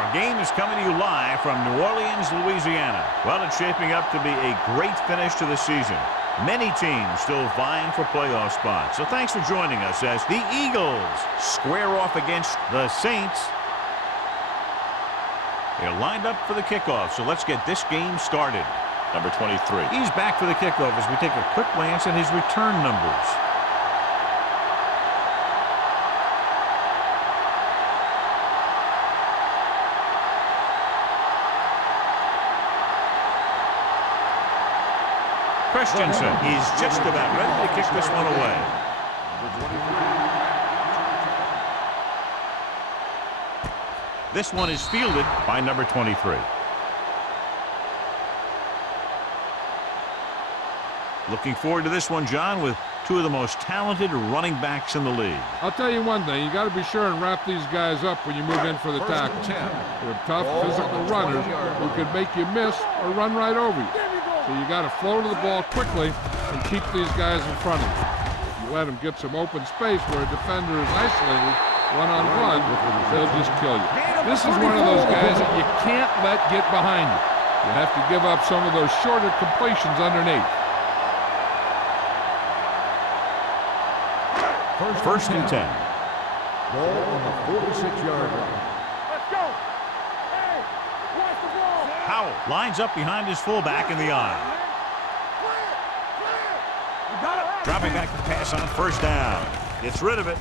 Our game is coming to you live from New Orleans, Louisiana. Well, it's shaping up to be a great finish to the season. Many teams still vying for playoff spots. So thanks for joining us as the Eagles square off against the Saints. They're lined up for the kickoff, so let's get this game started. Number 23. He's back for the kickoff as we take a quick glance at his return numbers. Christensen is just about ready to kick this one away. This one is fielded by number 23. Looking forward to this one, John, with two of the most talented running backs in the league. I'll tell you one thing. You got to be sure and wrap these guys up when you move in for the tackle. They're tough, physical runners who could make you miss or run right over you. So you got to flow to the ball quickly and keep these guys in front of you. If you let them get some open space where a defender is isolated one-on-one, they'll just kill you. This is one of those guys that you can't let get behind you. You have to give up some of those shorter completions underneath. First and 10. Ball on the 46-yard line. Let's go. Hey, watch the ball. Howell lines up behind his fullback in the aisle. Dropping back to pass on first down. Gets rid of it.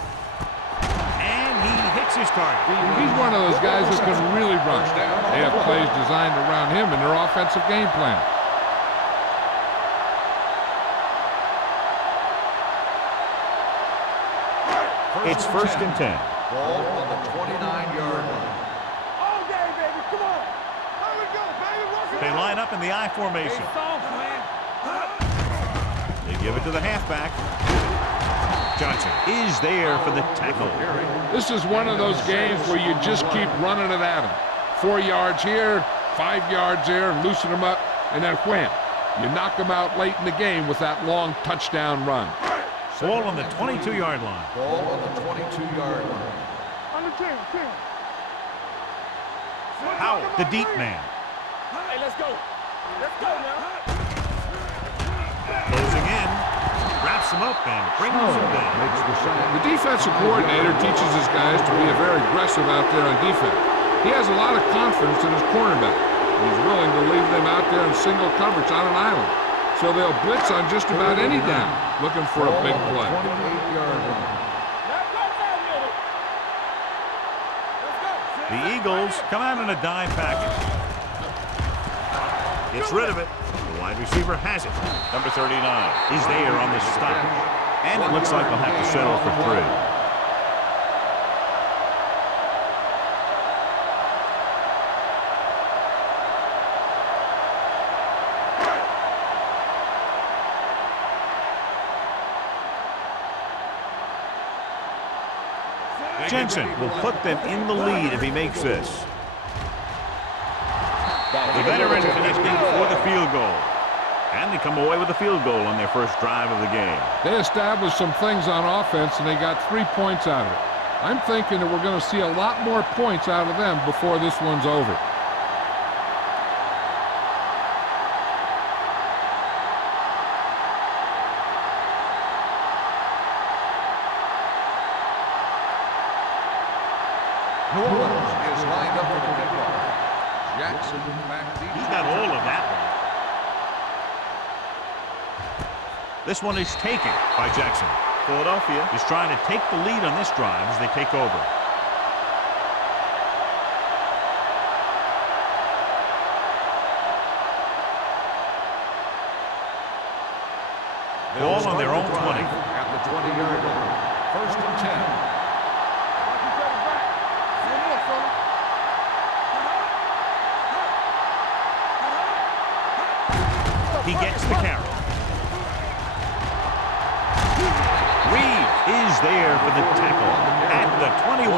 And he hits his target. He's one of those guys that can really run. They have plays designed around him in their offensive game plan. It's first and 10. Ball on the 29-yard line. All day, baby. Come on. There we go, baby. Work it They out. line up in the I formation. They give it to the halfback. Johnson is there for the tackle. This is one of those games where you just keep running it at them. 4 yards here, 5 yards there, and loosen them up, and then wham. You knock them out late in the game with that long touchdown run. Ball on the 22-yard line. Ball on the 22-yard line. On the 10. Howell, the deep man. Hey, let's go. Let's go now. Closing in. Wraps him up and brings him down. Makes the sack. The defensive coordinator teaches his guys to be very aggressive out there on defense. He has a lot of confidence in his cornerback. He's willing to leave them out there in single coverage on an island. So they'll blitz on just about any down, looking for a big play. 28-yard line. The Eagles come out in a dime package. Gets rid of it. The wide receiver has it. Number 39 is there on the stop. And it looks like they'll have to settle for 3. Jensen will put them in the lead if he makes this. The veteran connecting for the field goal. And they come away with a field goal on their first drive of the game. They established some things on offense, and they got 3 points out of it. I'm thinking that we're going to see a lot more points out of them before this one's over. New Orleans is lined up for the kickoff. Jackson back deep. He's got all of that one. This one is taken by Jackson. Philadelphia is trying to take the lead on this drive as they take over. Ball on their own 20. At the 20-yard line. First and 10. He gets the carry. Reed is there for the tackle at the 21.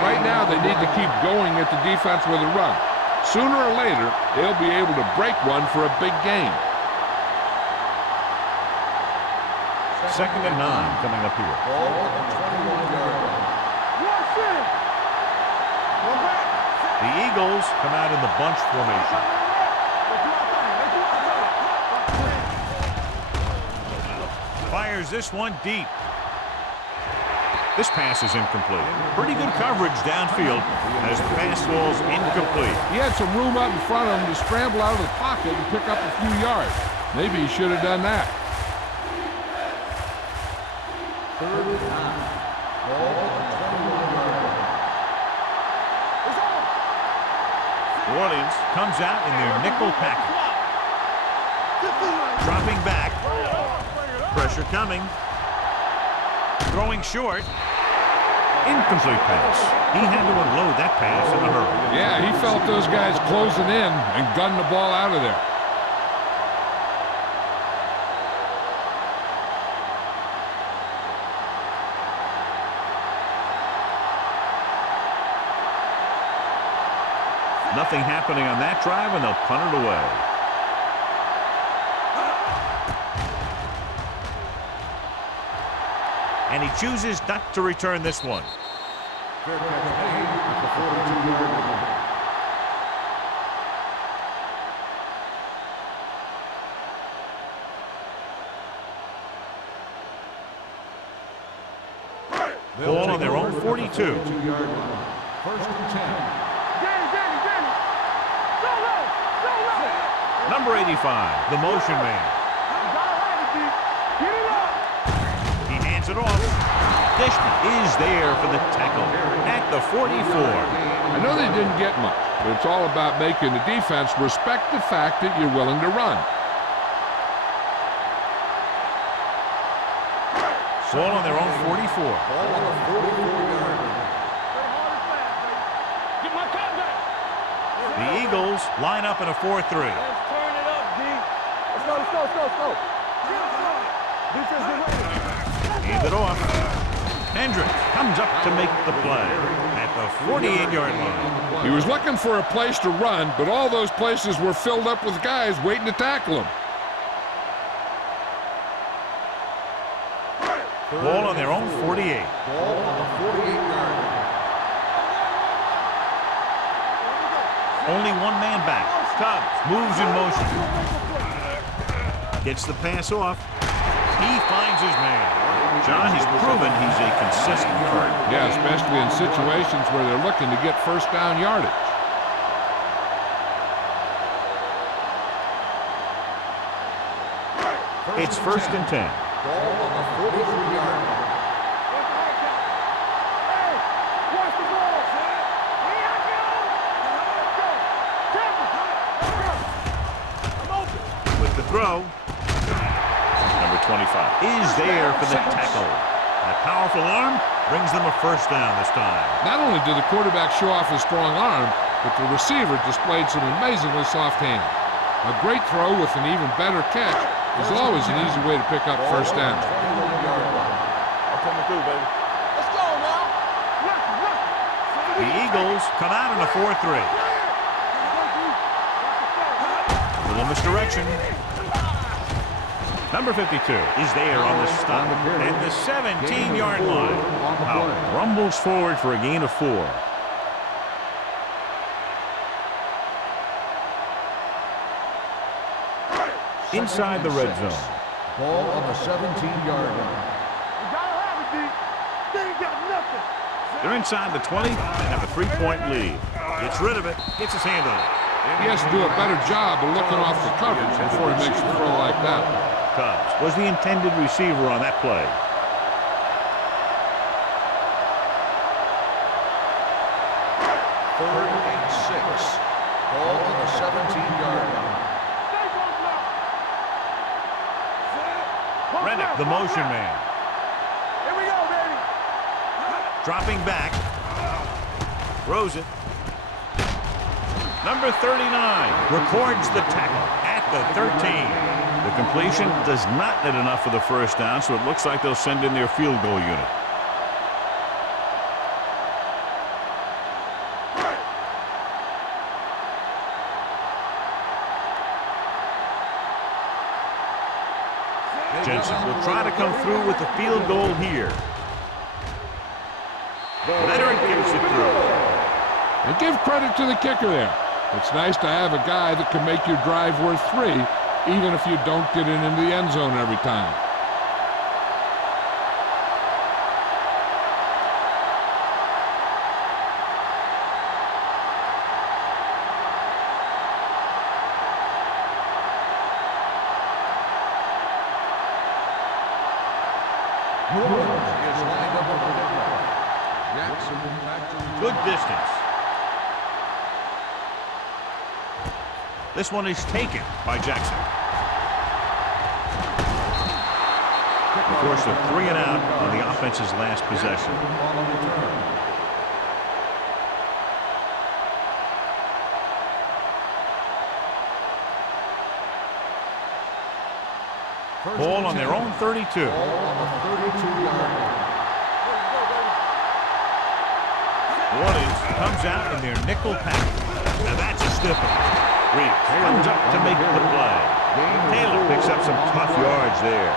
Right now, they need to keep going at the defense with a run. Sooner or later, they'll be able to break one for a big game. Second and 9 coming up here. Ball on the 21-yard line. The The Eagles come out in the bunch formation. Fires this one deep. This pass is incomplete. Pretty good coverage downfield as the pass falls incomplete. He had some room up in front of him to scramble out of the pocket and pick up a few yards. Maybe he should have done that. Third and 9. Ball on the 21-yard line. New Orleans comes out in their nickel package. Dropping back. Pressure coming. Throwing short. Incomplete pass. He had to unload that pass in a hurry. Yeah, he felt those guys closing in and gunned the ball out of there. Nothing happening on that drive, and they'll punt it away. And he chooses not to return this one. Fair catch made at the 42-yard line. Ball on their own 42. 42-yard line. First and 10. Number 85, the motion man. He hands it off. Dishman is there for the tackle at the 44. I know they didn't get much, but it's all about making the defense respect the fact that you're willing to run. Ball on their own 44. Ball on the 44-yard line. The Eagles line up in a 4-3. Let's turn it up, D. Let's go. Defense, get ready. Hand it off. Hendricks comes up to make the play at the 48-yard line. He was looking for a place to run, but all those places were filled up with guys waiting to tackle him. Ball on their own 48. Ball on the 48-yard line. Only one man back. Cubs moves in motion. Gets the pass off. He finds his man. John, he's proven he's a consistent player. Yeah, especially in situations where they're looking to get first down yardage. It's first and 10. Ball on the 43-yard line. With the throw. Number 25 is there for the tackle. That powerful arm brings them a first down this time. Not only did the quarterback show off his strong arm, but the receiver displayed some amazingly soft hands. A great throw with an even better catch is always an easy way to pick up first down. I'm coming through, baby. Let's go now. The Eagles come out in a 4-3. Little misdirection. Number 52 is there on the stop at the 17-yard line. Powell rumbles forward for a gain of 4. Inside the red zone. Ball on the 17-yard line. They're inside the 20 and have a 3-point lead. Gets rid of it, gets his hand on it. He has to do a better job of looking off the coverage before he makes a throw like that. Cubs was the intended receiver on that play. Third and 6. Ball on the 17-yard line. Rennick, the motion man. Here we go, baby. Dropping back. Throws it. Number 39 records the tackle at the 13. The completion does not net enough for the first down, so it looks like they'll send in their field goal unit. Jensen will try to come through with the field goal here. Leonard gets it through. And give credit to the kicker there. It's nice to have a guy that can make your drive worth 3, even if you don't get it into the end zone every time. Is lined up for the kickoff. Jackson back to Good distance. This one is taken by Jackson. Forced a 3 and out on the offense's last possession. on the return. Ball on their own 32. Ball on the 32-yard line. Warriors comes out in their nickel package. Now that's a stiff one. Reeves comes up to make the play. Taylor picks up some tough yards there.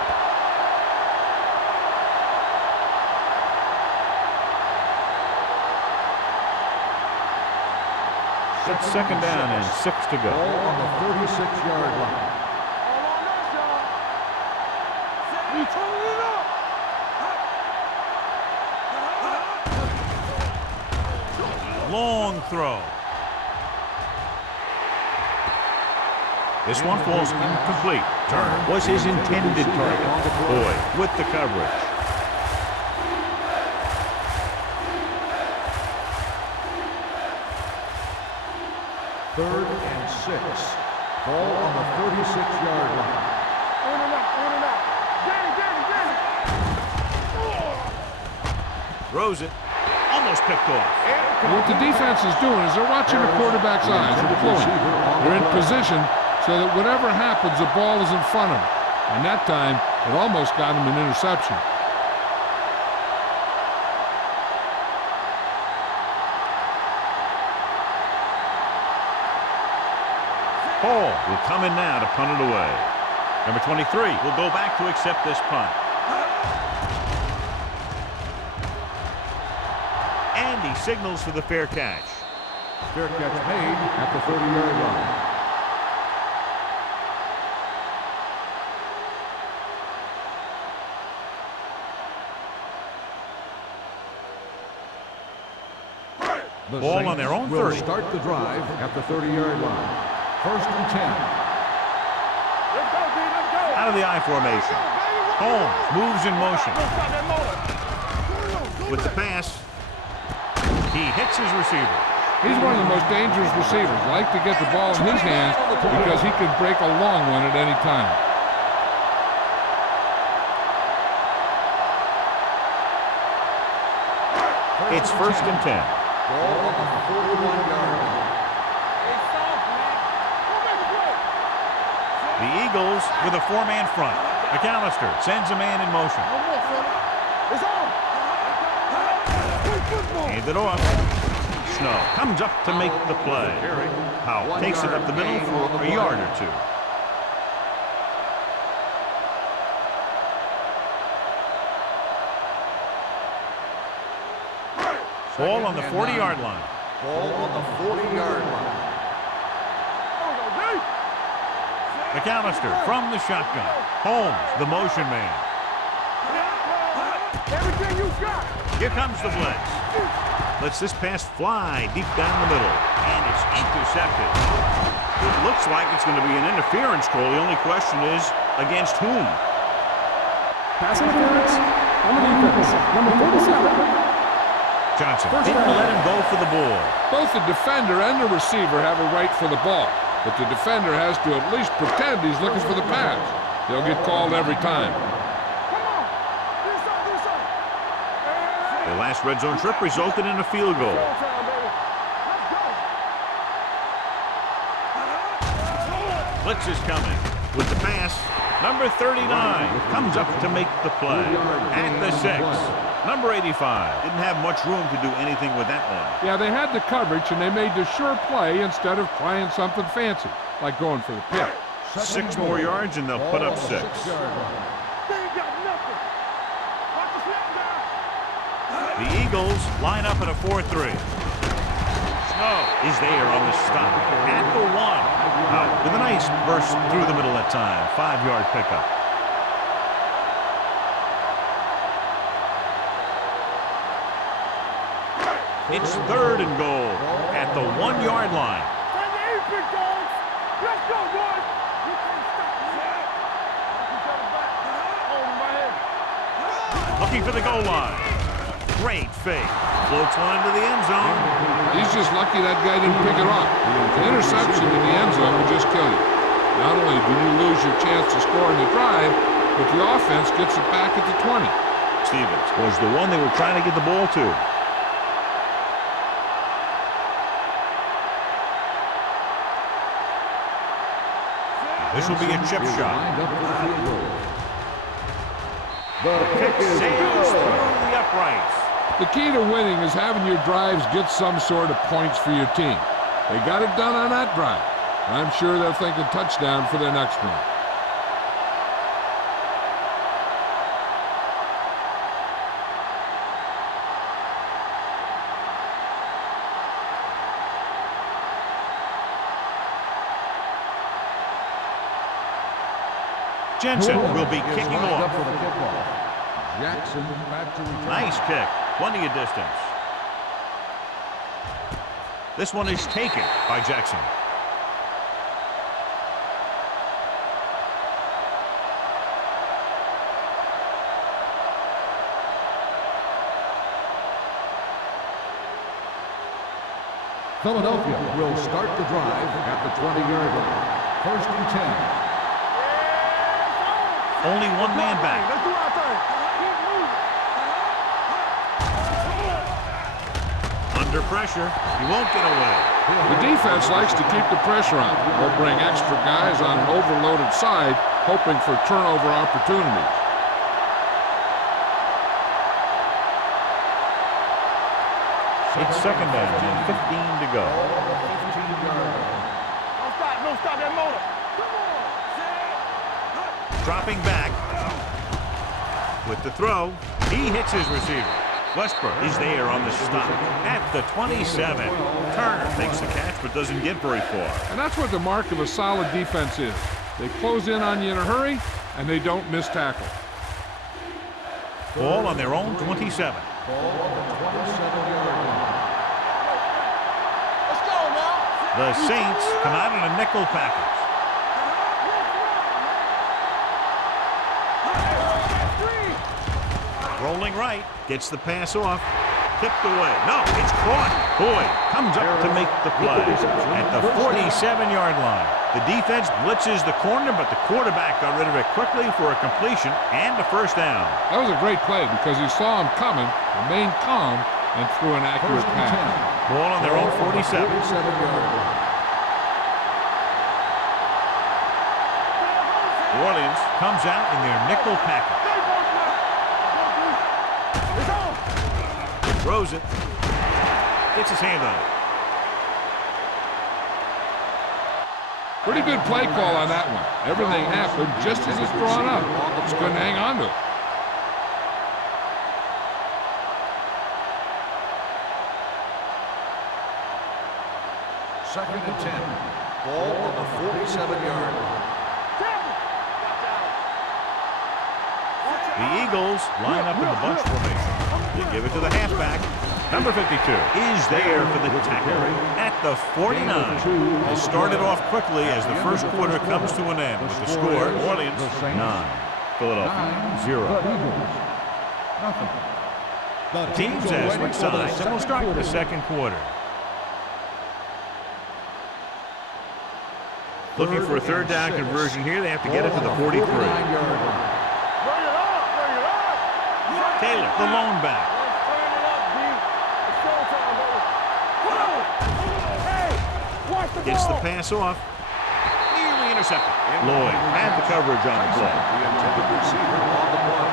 It's second down and 6 to go. Ball on the 36-yard line. Long throw. This one falls incomplete. Turner was his intended target. Boyd with the coverage. Third and 6. Ball on the 36-yard line. In and out. Throws it. Almost picked off. And what the defense is doing is they're watching the quarterback's eyes and deploying. They're in position so that whatever happens, the ball is in front of them. And that time, it almost got him an interception. Hall will come in now to punt it away. Number 23 will go back to accept this punt. And he signals for the fair catch. Fair catch made at the 30-yard line. The Ball Saints on their own will 30. start the drive at the 30-yard line. First and 10. Let's go, D. Let's go. Out of the I formation. Holmes moves in motion. Stop that motor. With the pass, he hits his receiver. He's one of the most dangerous receivers. Like to get the ball in his hands because he can break a long one at any time. It's first and 10. Ball on the 41-yard line. The Eagles with a 4-man front. McAllister sends a man in motion. It's on. Hand it off. Snow comes up to make the play. Powell takes it up the middle for a yard or 2. Ball on the 40-yard line. Ball on the 40-yard line. McAllister from the shotgun. Holmes, the motion man. Everything you got. Here comes the blitz. Lets this pass fly deep down the middle. And it's intercepted. It looks like it's going to be an interference call. The only question is, against whom? Pass interference on the defense. Number 47. Johnson didn't let him go for the ball. Both the defender and the receiver have a right for the ball, but the defender has to at least pretend he's looking for the pass. They'll get called every time. Come on. This side. The last red zone trip resulted in a field goal. Time, baby. Let's go. Blitz is coming with the pass. Number 39 comes up to make the play at the 6. Number 85 didn't have much room to do anything with that one. Yeah, they had the coverage, and they made the sure play instead of trying something fancy, like going for the pick. 6 more yards, and they'll put up 6. They ain't got nothing. Watch the snap down. The Eagles line up at a 4-3. Is there on the stop at the 1. With a nice burst through the middle that time. 5-yard pickup. It's 3rd and goal at the 1-yard line. Let's go, boys! You can't stop me. Looking for the goal line. Great fake. Floats one into the end zone. He's just lucky that guy didn't pick it up. The interception in the end zone will just kill you. Not only do you lose your chance to score in the drive, but the offense gets it back at the 20. Stevens was the one they were trying to get the ball to. This will be a chip shot. The kick is Sails through the uprights. The key to winning is having your drives get some sort of points for your team. They got it done on that drive. I'm sure they're thinking touchdown for their next one. Jensen will be kicking off. for the kickoff. Jackson back to return. Nice kick. Plenty of distance. This one is taken by Jackson. Philadelphia will start the drive at the 20-yard line. 1st and 10. Only one man back. Let's do our thing. Under pressure. He won't get away. The defense likes to keep the pressure on. They'll bring extra guys on an overloaded side, hoping for turnover opportunities. It's 2nd down and 15 to go. Don't stop that motor. Dropping back. With the throw, he hits his receiver. Westbrook is there on the stop at the 27. Turner makes the catch but doesn't get very far. And that's what the mark of a solid defense is. They close in on you in a hurry, and they don't miss tackle. Ball on their own 27. Ball on the 27-yard line. Let's go now. The Saints come out in a nickel package. Rolling right, gets the pass off, tipped away. No, it's caught. Boyd comes up to make the play at the 47-yard line. The defense blitzes the corner, but the quarterback got rid of it quickly for a completion and a 1st down. That was a great play because he saw him coming, remained calm, and threw an accurate 1st and pass. 10. Ball on their own 47. 47-yard line. New Orleans comes out in their nickel package. Throws it. Gets his hand on it. Pretty good play call on that one. Everything happened just as it's drawn up. Just couldn't hang on to it. Second and 10. Ball on the 47-yard line. The Eagles line up in the bunch formation. They give it to the halfback. Number 52 is there for the tackle at the 49. They started off quickly as the first quarter comes to an end with the score. Orleans 9, Philadelphia 0. Nothing. The teams as switch sides and will start the second quarter. Looking for a 3rd down conversion here. They have to get it to the 43. Taylor, the lone back. Gets the pass off. Nearly intercepted. Lloyd had the coverage on the play. The intended receiver on the play.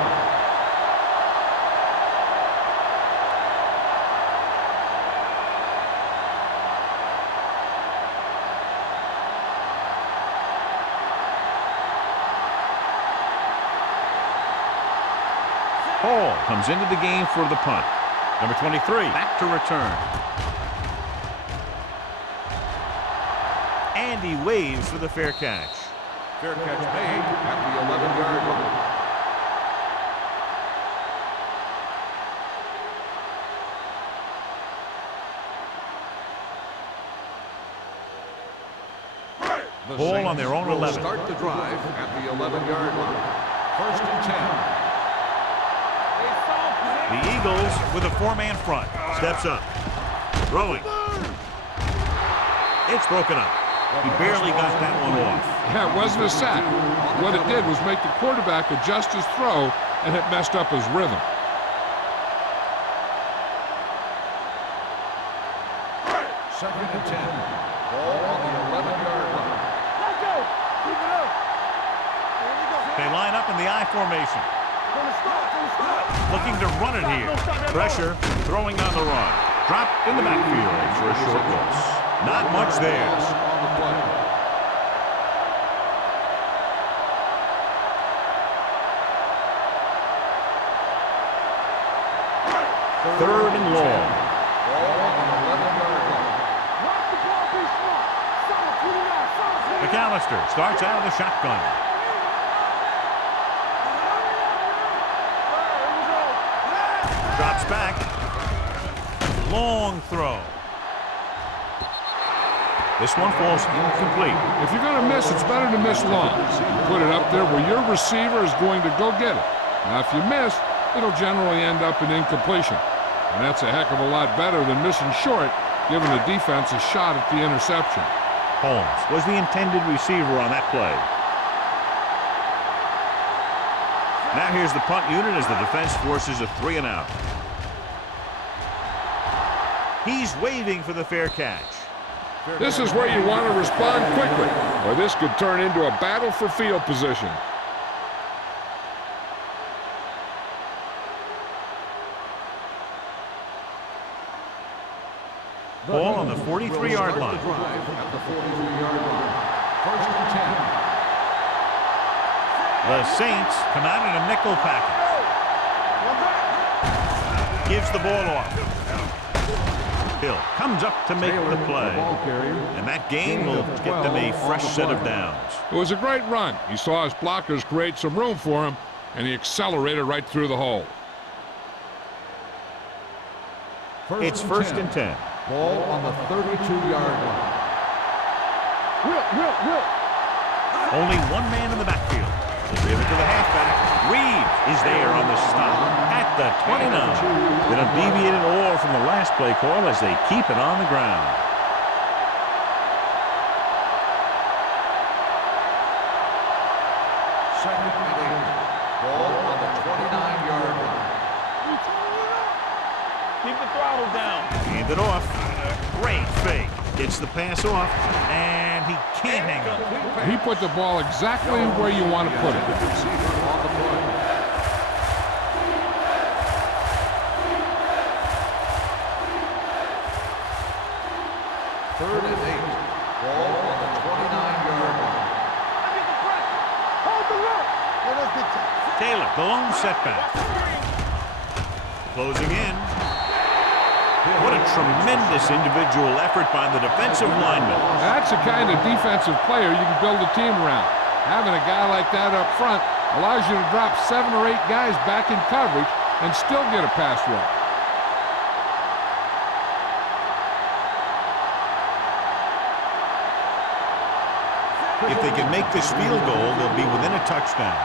Hall comes into the game for the punt. Number 23 back to return. And he waves for the fair catch. Fair catch made at the 11-yard line. The Ball Saints on their own will 11. Start the drive at the 11-yard line. 1st and 10. The Eagles with a 4-man front. Steps up. Throwing. It's broken up. He barely got that one off. Yeah, it wasn't a sack. What it did was make the quarterback adjust his throw, and it messed up his rhythm. Second and 10. Ball on the 11-yard line. Let's go. Keep it up. Here we go. They line up in the I formation. From the start. Looking to run it here. Pressure, throwing on the run. Drop in the backfield for a short loss. Not much there. On the play. Third and long. Ball on the 11-yard line. Watch the ball be smart. Solid 29. Solid 29. McAllister starts out of the shotgun. Drops back. Long throw. This one falls incomplete. If you're going to miss, it's better to miss long. Put it up there where your receiver is going to go get it. Now, if you miss, it'll generally end up in incompletion. And that's a heck of a lot better than missing short, giving the defense a shot at the interception. Holmes was the intended receiver on that play. Now here's the punt unit as the defense forces a 3-and-out. He's waving for the fair catch. This is where you want to respond quickly, or this could turn into a battle for field position. Ball on the 43-yard line. Drive at the 43-yard line. 1st and 10. The Saints come out in a nickel package. Gives the ball off. Hill comes up to make the play. And that gain will get them a fresh set of downs. It was a great run. He saw his blockers create some room for him, and he accelerated right through the hole. It's 1st and 10. Ball on the 32-yard line. Will. Only one man in the backfield. They'll give it to the halfback. Reed is there on the stop at the 29. They don't deviate at all from the last play call as they keep it on the ground. Second and 8. Ball on the 29-yard line. Keep the throttle down. Hand it off. Great fake. Gets the pass off, and he can't hang on. He put the ball exactly where you want to put it. Receiver on the play. Third and 8. Ball on the 29-yard line. Hold the rope. Let us get that. Taylor, the lone setback. Closing in. What a tremendous individual effort by the defensive lineman. That's the kind of defensive player you can build a team around. Having a guy like that up front allows you to drop 7 or 8 guys back in coverage and still get a pass rush. If they can make this field goal, they'll be within a touchdown.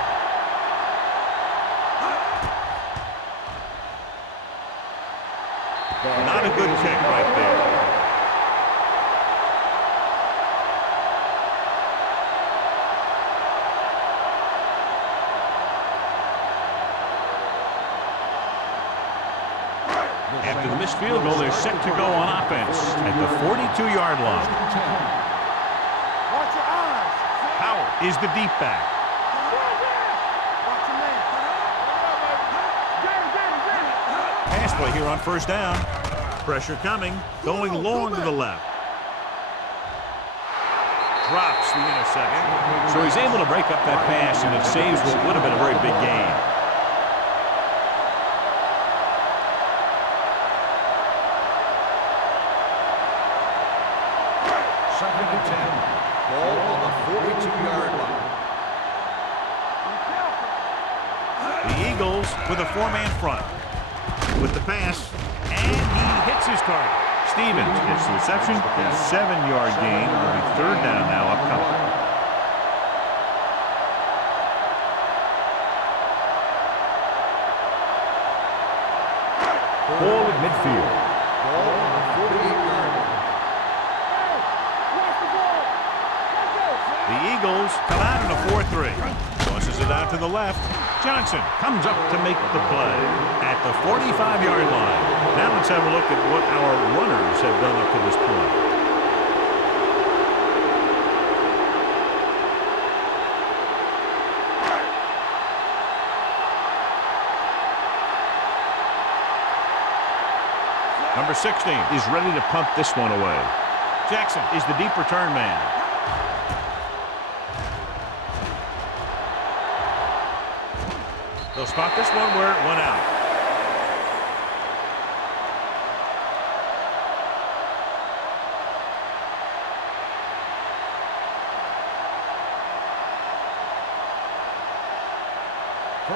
Not a good kick right there. After the missed field goal, they're set to go on offense at the 42-yard line. Watch your eyes. Howard is the deep back. Watch your man. Get him. Pass play here on first down. Pressure coming, going long to the left. Drops the interception. So he's able to break up that pass, and it saves what would have been a very big gain. Second and 10. Ball on the 42-yard line. The Eagles with a four-man front. With the pass, and he hits his target. Stevens gets the reception, a 7-yard gain. It'll be third down now upcoming. Ball at midfield. Ball on the 48-yard line. The Eagles come out in a 4-3. Tosses it out to the left. Johnson comes up to make the play at the 45-yard line. Now let's have a look at what our runners have done up to this point. Number 16 is ready to punt this one away. Jackson is the deep return man. They'll spot this one where it went out.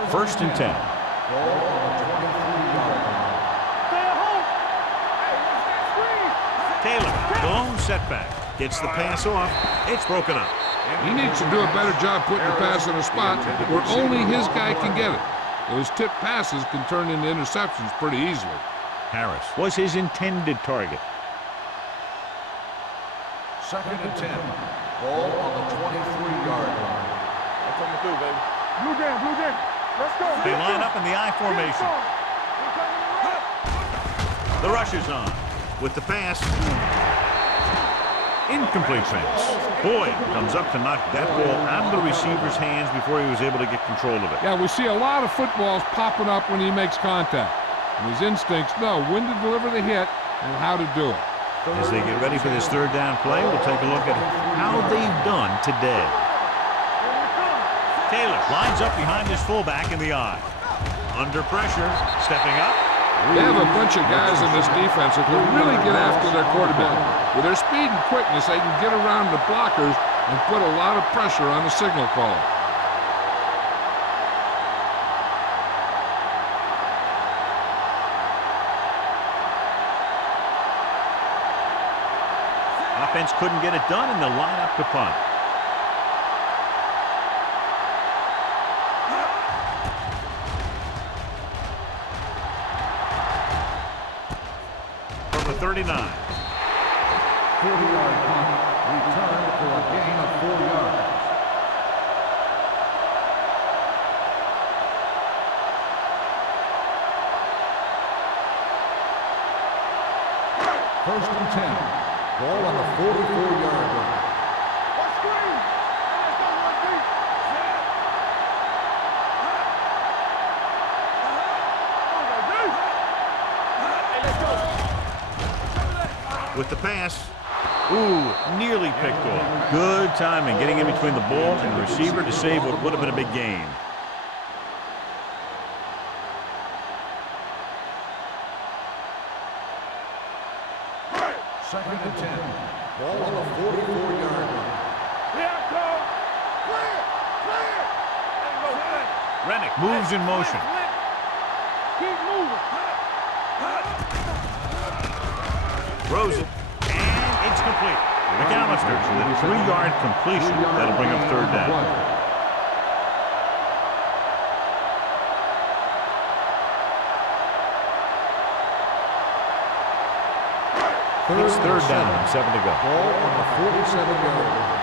First and 10. Ball on the 23-yard line. Taylor, blown setback. Gets the pass off. It's broken up. He needs to do a better job putting the pass in a spot where only his guy can get it. Those tip passes can turn into interceptions pretty easily. Harris was his intended target. Second and 10. Ball on the 23-yard line. That's coming through, baby. Blue game, blue game. Let's go. They line up in the I formation. The rush is on. With the pass. Incomplete pass. Boyd comes up to knock that ball out of the receiver's hands before he was able to get control of it. Yeah, we see a lot of footballs popping up when he makes contact. And his instincts know when to deliver the hit and how to do it. As they get ready for this third down play, we'll take a look at how they've done today. Taylor lines up behind his fullback in the I. Under pressure, stepping up. They have a bunch of guys in this defense that can really get after their quarterback. With their speed and quickness, they can get around the blockers and put a lot of pressure on the signal caller. Offense couldn't get it done, and they'll line up to punt. From the 39. 40-yard punt. Returned for a gain of 4 yards. First and 10. Ball on the 44-yard line. With the pass. Ooh, nearly picked off. Good timing, getting in between the ball and the receiver to save what would have been a big gain. Second and 10. Ball on the 44-yard line. Rennick moves in motion. Keep moving. Throws it, and it's complete. McAllister with a 3-yard completion. That'll bring up third down. It's third down and 7 to go. Ball on the 47-yard line.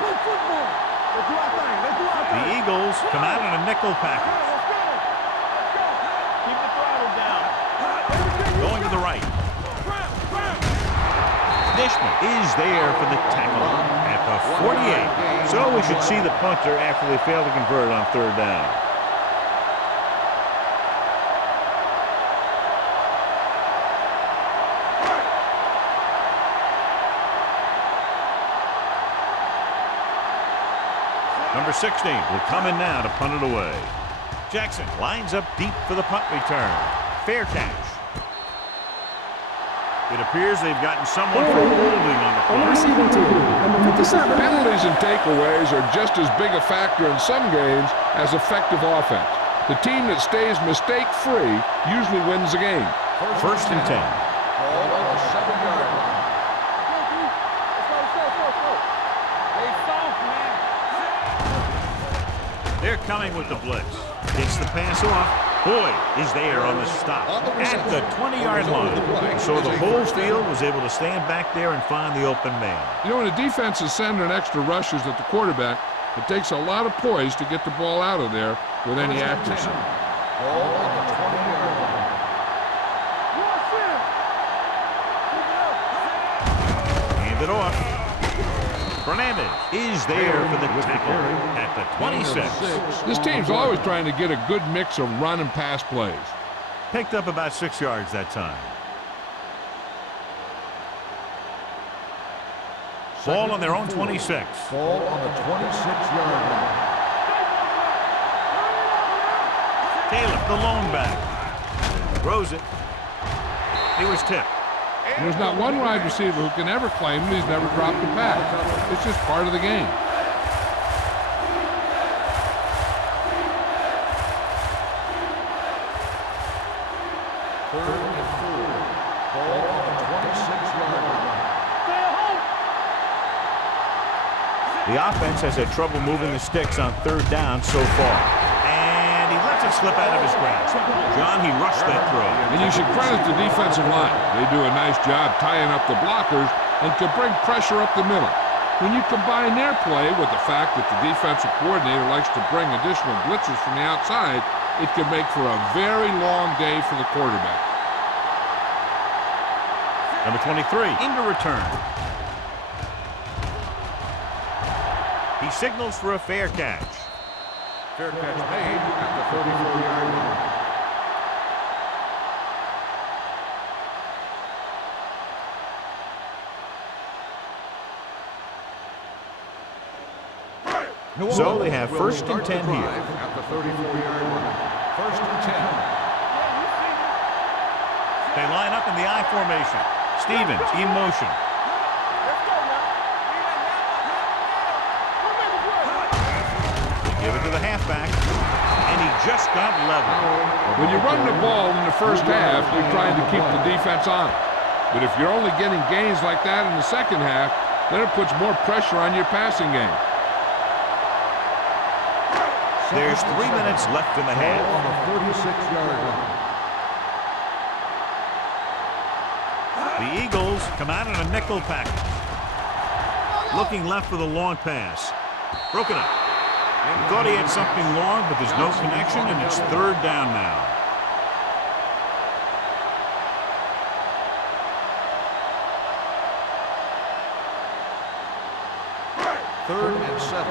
Play football. Let's do our thing. Let's do our thing. The Eagles come out in a nickel package. Let's go. Let's go. Keep the throttle down. Going to the right. Dishman is there for the tackle at the 48. So we should see the punter after they fail to convert on third down. Number 16 will come in now to punt it away. Jackson lines up deep for the punt return. Fair catch. It appears they've gotten someone for holding on the On the play. receiving team, number 57. Penalties and takeaways are just as big a factor in some games as effective offense. The team that stays mistake-free usually wins the game. First and 10. Ball on the 7-yard line. They're coming with the blitz. Gets the pass off. Boyd is there on the stop at the 20-yard line. So the whole field was able to stand back there and find the open man. You know, when the defense is sending extra rushers at the quarterback, it takes a lot of poise to get the ball out of there with any accuracy. Ball on the 20-yard line. Hand it off. Fernandez is there for the tackle at the 26. This team's always trying to get a good mix of run and pass plays. Picked up about 6 yards that time. Ball on their own 26. Ball on the 26-yard line. Caleb, the lone back. Throws it. He was tipped. And there's not one wide receiver who can ever claim that he's never dropped a pass. It's just part of the game. Third and 4. Ball on the 26-yard line. The offense has had trouble moving the sticks on third down so far. And he lets it slip out of his grasp. John, he rushed that throw. And you should credit the defensive line. They do a nice job tying up the blockers and can bring pressure up the middle. When you combine their play with the fact that the defensive coordinator likes to bring additional blitzes from the outside, it can make for a very long day for the quarterback. Number 23, into return. He signals for a fair catch. Fair catch made at the 34-yard line. So they have first and 10 here. At the 34-yard line. First and 10. They line up in the I formation. Stevens in motion. They give it to the halfback, and he just got level. When you run the ball in the first half, you're trying to keep the defense on it. But if you're only getting gains like that in the second half, then it puts more pressure on your passing game. There's 3 minutes left in the half. On the 36-yard line. The Eagles come out in a nickel package. Looking left for the long pass. Broken up. He thought he had something long, but there's no connection, and it's third down now. Third and 7.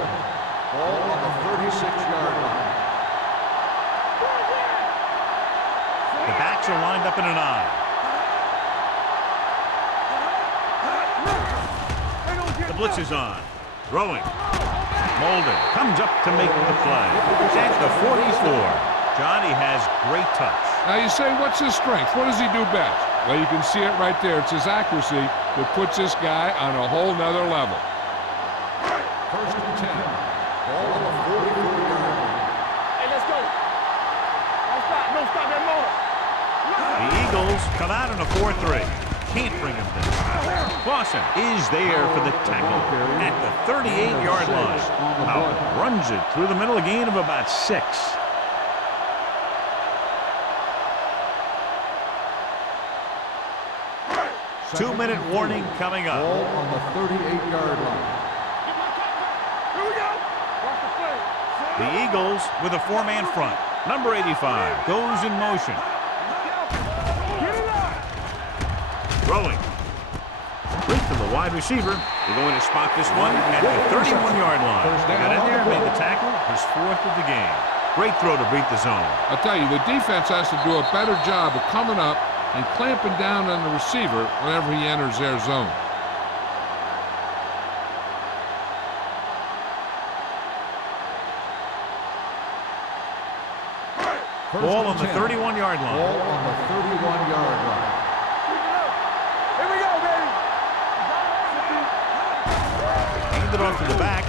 Ball on the 36-yard line. The backs are lined up in an I. The blitz is on. Throwing. Molden comes up to make the play. At the 44. Johnny has great touch. Now you say, what's his strength? What does he do best? Well, you can see it right there. It's his accuracy that puts this guy on a whole nother level. First and 10. Ball on the 44-yard line. Hey, let's go. Don't stop that motor. The Eagles come out in a 4-3. Can't bring him down. Clausen is there for the tackle at the 38-yard line. Howard runs it through the middle, a gain of about 6. Two-minute warning coming up. Ball on the 38-yard line. Here we go. Watch the play. The Eagles with a 4-man front. Number 85 goes in motion. Get it up. Throwing. Complete to the wide receiver. They're going to spot this one at the 31-yard line. They got in there and made the tackle. His 4th of the game. Great throw to beat the zone. I'll tell you, the defense has to do a better job of coming up and clamping down on the receiver whenever he enters their zone. First Ball and on the 10. 31-yard line. Ball on the 31-yard line. hand it off to the back.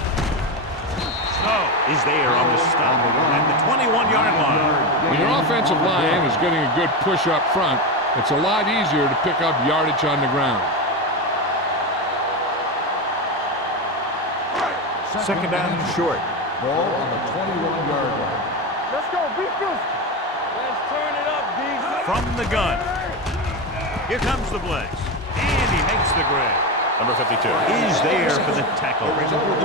Snow is there on the stop at the 21-yard line. When your offensive line is getting a good push up front, it's a lot easier to pick up yardage on the ground. Second down and short. Ball on the 21-yard line. Let's go, be physical. Let's turn it up, D. From the gun. Here comes the blitz. And he makes the grab. Number 52 is there for the tackle.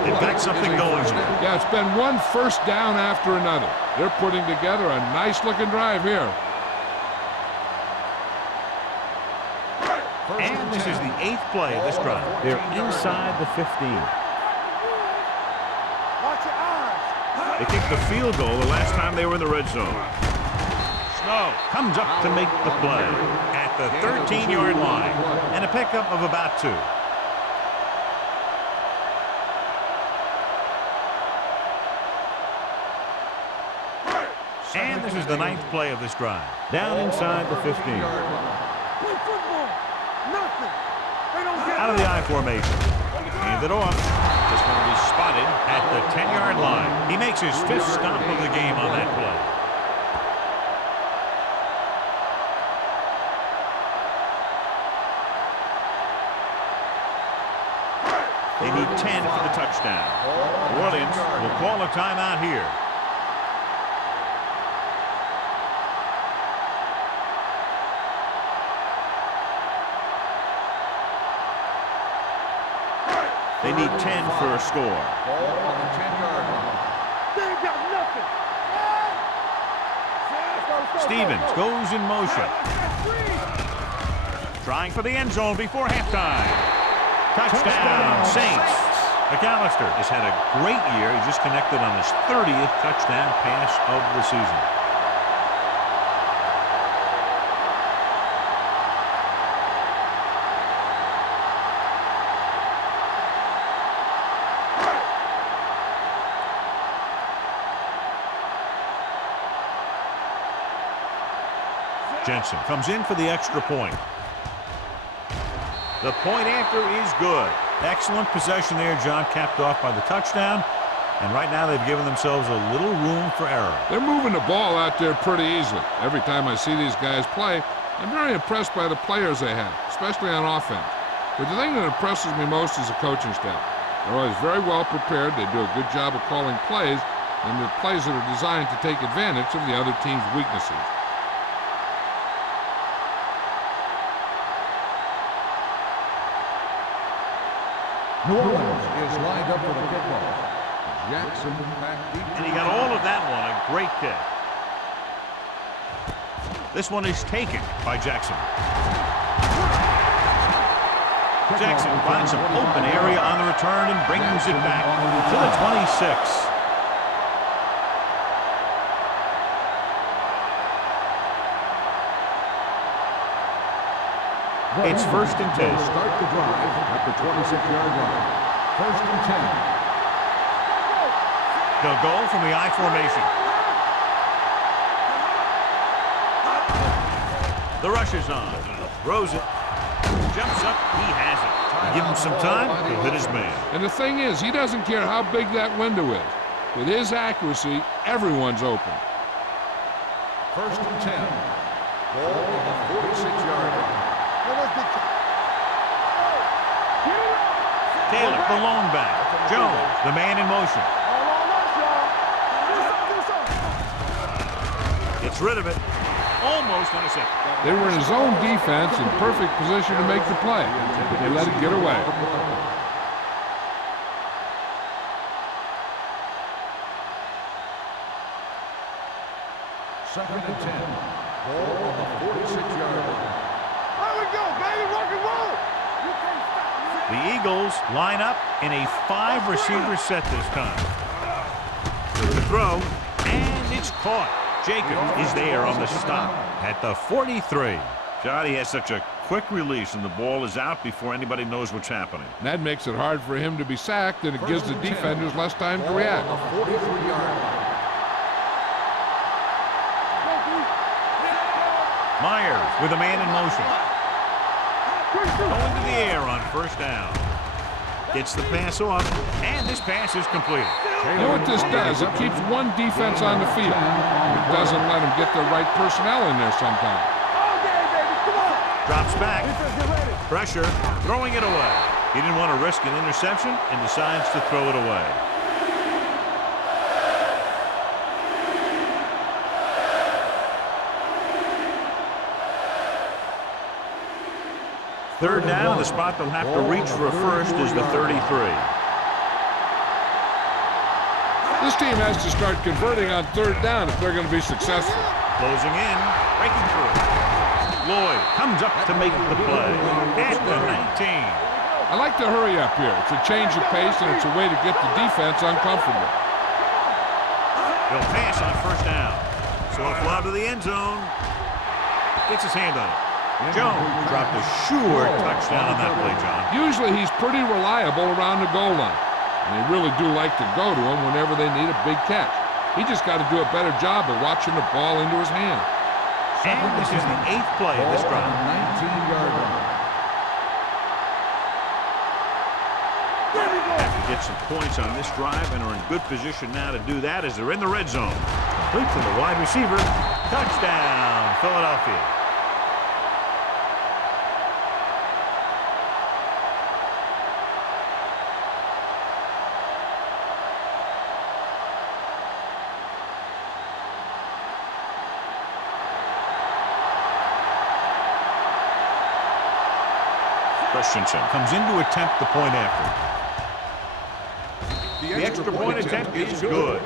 They've got something going here. Yeah, it's been one first down after another. They're putting together a nice-looking drive here. And this is the 8th play of this drive. They're inside the 15. Watch your eyes. They kicked the field goal the last time they were in the red zone. Snow comes up to make the play at the 13-yard line. And a pickup of about 2. And this is the 9th play of this drive. Down inside the 15. Play football. Nothing. They don't get Out of the I formation. Hand it off. This one will be spotted at the 10-yard line. He makes his 5th stop of the game on that play. They need 10 for the touchdown. New Orleans will call a timeout here. They need 10 for a score. Ball on the 10-yard line. They ain't got nothing. Stevens goes in motion. Trying for the end zone before halftime. Touchdown, Saints. McAllister has had a great year. He just connected on his 30th touchdown pass of the season. Jensen comes in for the extra point. The point after is good. Excellent possession there, John, capped off by the touchdown. And right now they've given themselves a little room for error. They're moving the ball out there pretty easily. Every time I see these guys play, I'm very impressed by the players they have, especially on offense. But the thing that impresses me most is the coaching staff. They're always very well prepared. They do a good job of calling plays, and the plays that are designed to take advantage of the other team's weaknesses. New Orleans is lined up for the kickoff. Jackson back deep. And he got all of that one. A great kick. This one is taken by Jackson. Jackson finds some open area on the return and brings it back to the 26. It's 1st and 10. Start the drive at the 26-yard line. 1st and 10. They'll go from the I formation. The rush is on. Throws it. Jumps up. He has it. Give him some time. He'll hit his man. And the thing is, he doesn't care how big that window is. With his accuracy, everyone's open. 1st and 10. Ball on the 46-yard line. Taylor, the lone back. Jones, the man in motion. Gets rid of it. Almost intercepted. They were in zone defense in perfect position to make the play, but they let it get away. Second and 10. Ball on the 46-yard line. There we go, baby, rock and roll. The Eagles line up in a 5-receiver set this time. The throw, and it's caught. Jacob is there on the stop at the 43. Johnny has such a quick release, and the ball is out before anybody knows what's happening. That makes it hard for him to be sacked, and it gives the defenders less time to react. 43-yard line. Myers with a man in motion. Going to the air on 1st down. Gets the pass off, and this pass is completed. You know what this does? It keeps one defense on the field. It doesn't let them get the right personnel in there sometimes. Drops back. Pressure. Throwing it away. He didn't want to risk an interception and decides to throw it away. Third down, the spot they'll have to reach for a first is the 33. This team has to start converting on third down if they're going to be successful. Closing in, breaking through. Lloyd comes up to make the play at the 19. I like to hurry up here. It's a change of pace, and it's a way to get the defense uncomfortable. He'll pass on first down. So a fly to the end zone. Gets his hand on it. Jones dropped a sure touchdown on that play, John. Usually he's pretty reliable around the goal line. And they really do like to go to him whenever they need a big catch. He just got to do a better job of watching the ball into his hand. And this is the 8th play of this drive. 19-yard line. Have to get some points on this drive and are in good position now to do that as they're in the red zone. Complete to the wide receiver. Touchdown, Philadelphia. Christensen comes in to attempt the point after. The extra point attempt is good.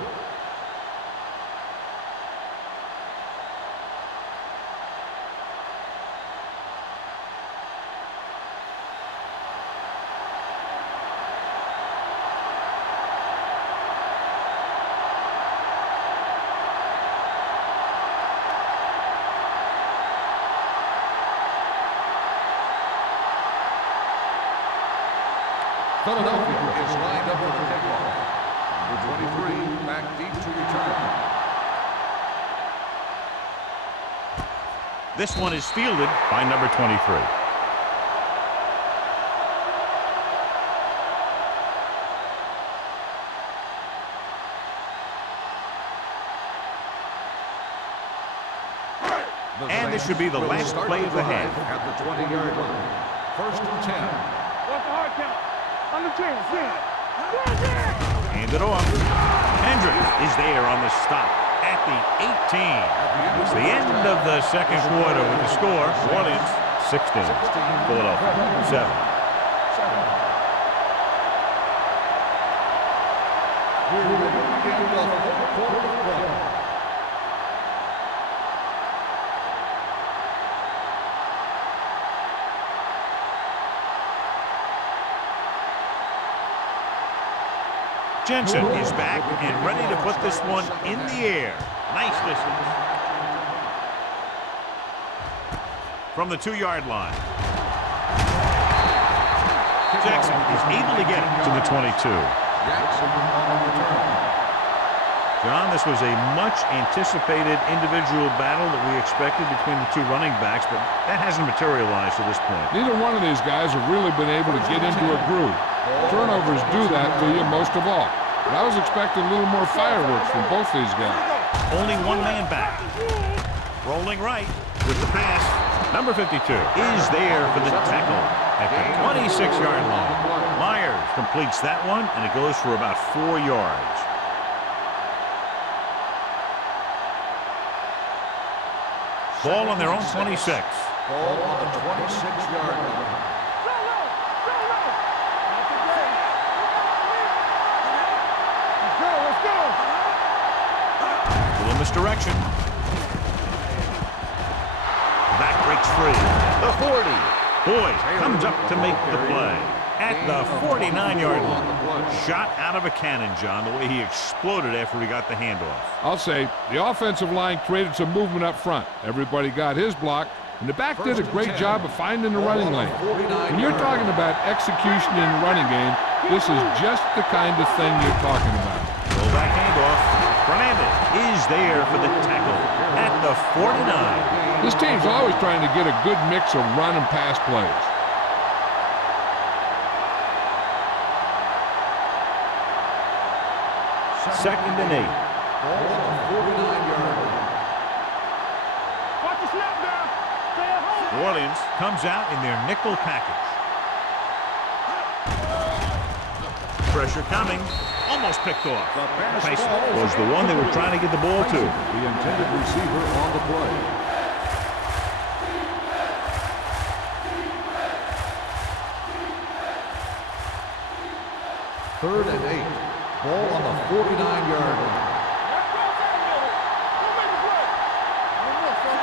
Philadelphia is lined up for the kickoff. Number 23 back deep to return. This one is fielded by number 23. And this should be the last play of the half. At the 20-yard line. First and 10. What's the hard count? On the 10. Hand it off. Hendricks is there on the stop at the 18. It's the end of the second quarter with the score. New Orleans 16. Philadelphia 7. We're ready to begin the fourth quarter of play. Jensen is back and ready to put this one in the air. Nice distance. From the 2-yard line. Jackson is able to get it to the 22. John, this was a much anticipated individual battle that we expected between the two running backs, but that hasn't materialized to this point. Neither one of these guys have really been able to get into a groove. Turnovers do that to you most of all. But I was expecting a little more fireworks from both these guys. Only one man back. Rolling right with the pass. Number 52 is there for the tackle at the 26-yard line. Myers completes that one, and it goes for about 4 yards. Ball on their own 26. Ball on the 26-yard line. Little misdirection. Back breaks free. The 40. Boyd comes up to make the play at the 49-yard line. Shot out of a cannon, John, the way he exploded after he got the handoff. I'll say the offensive line created some movement up front. Everybody got his block, and the back did a great job of finding the running lane. When you're talking about execution in the running game, this is just the kind of thing you're talking about. Fullback handoff. Fernandez is there for the tackle at the 49. This team's always trying to get a good mix of run and pass plays. 2nd and 8. Ball on the 49-yard line. Watch the snap down. Stay at home. New Orleans comes out in their nickel package. Pressure coming. Almost picked off. Tyson was the one they were trying to get the ball to. The intended receiver on the play. Third and 8. Ball on the 49-yard line.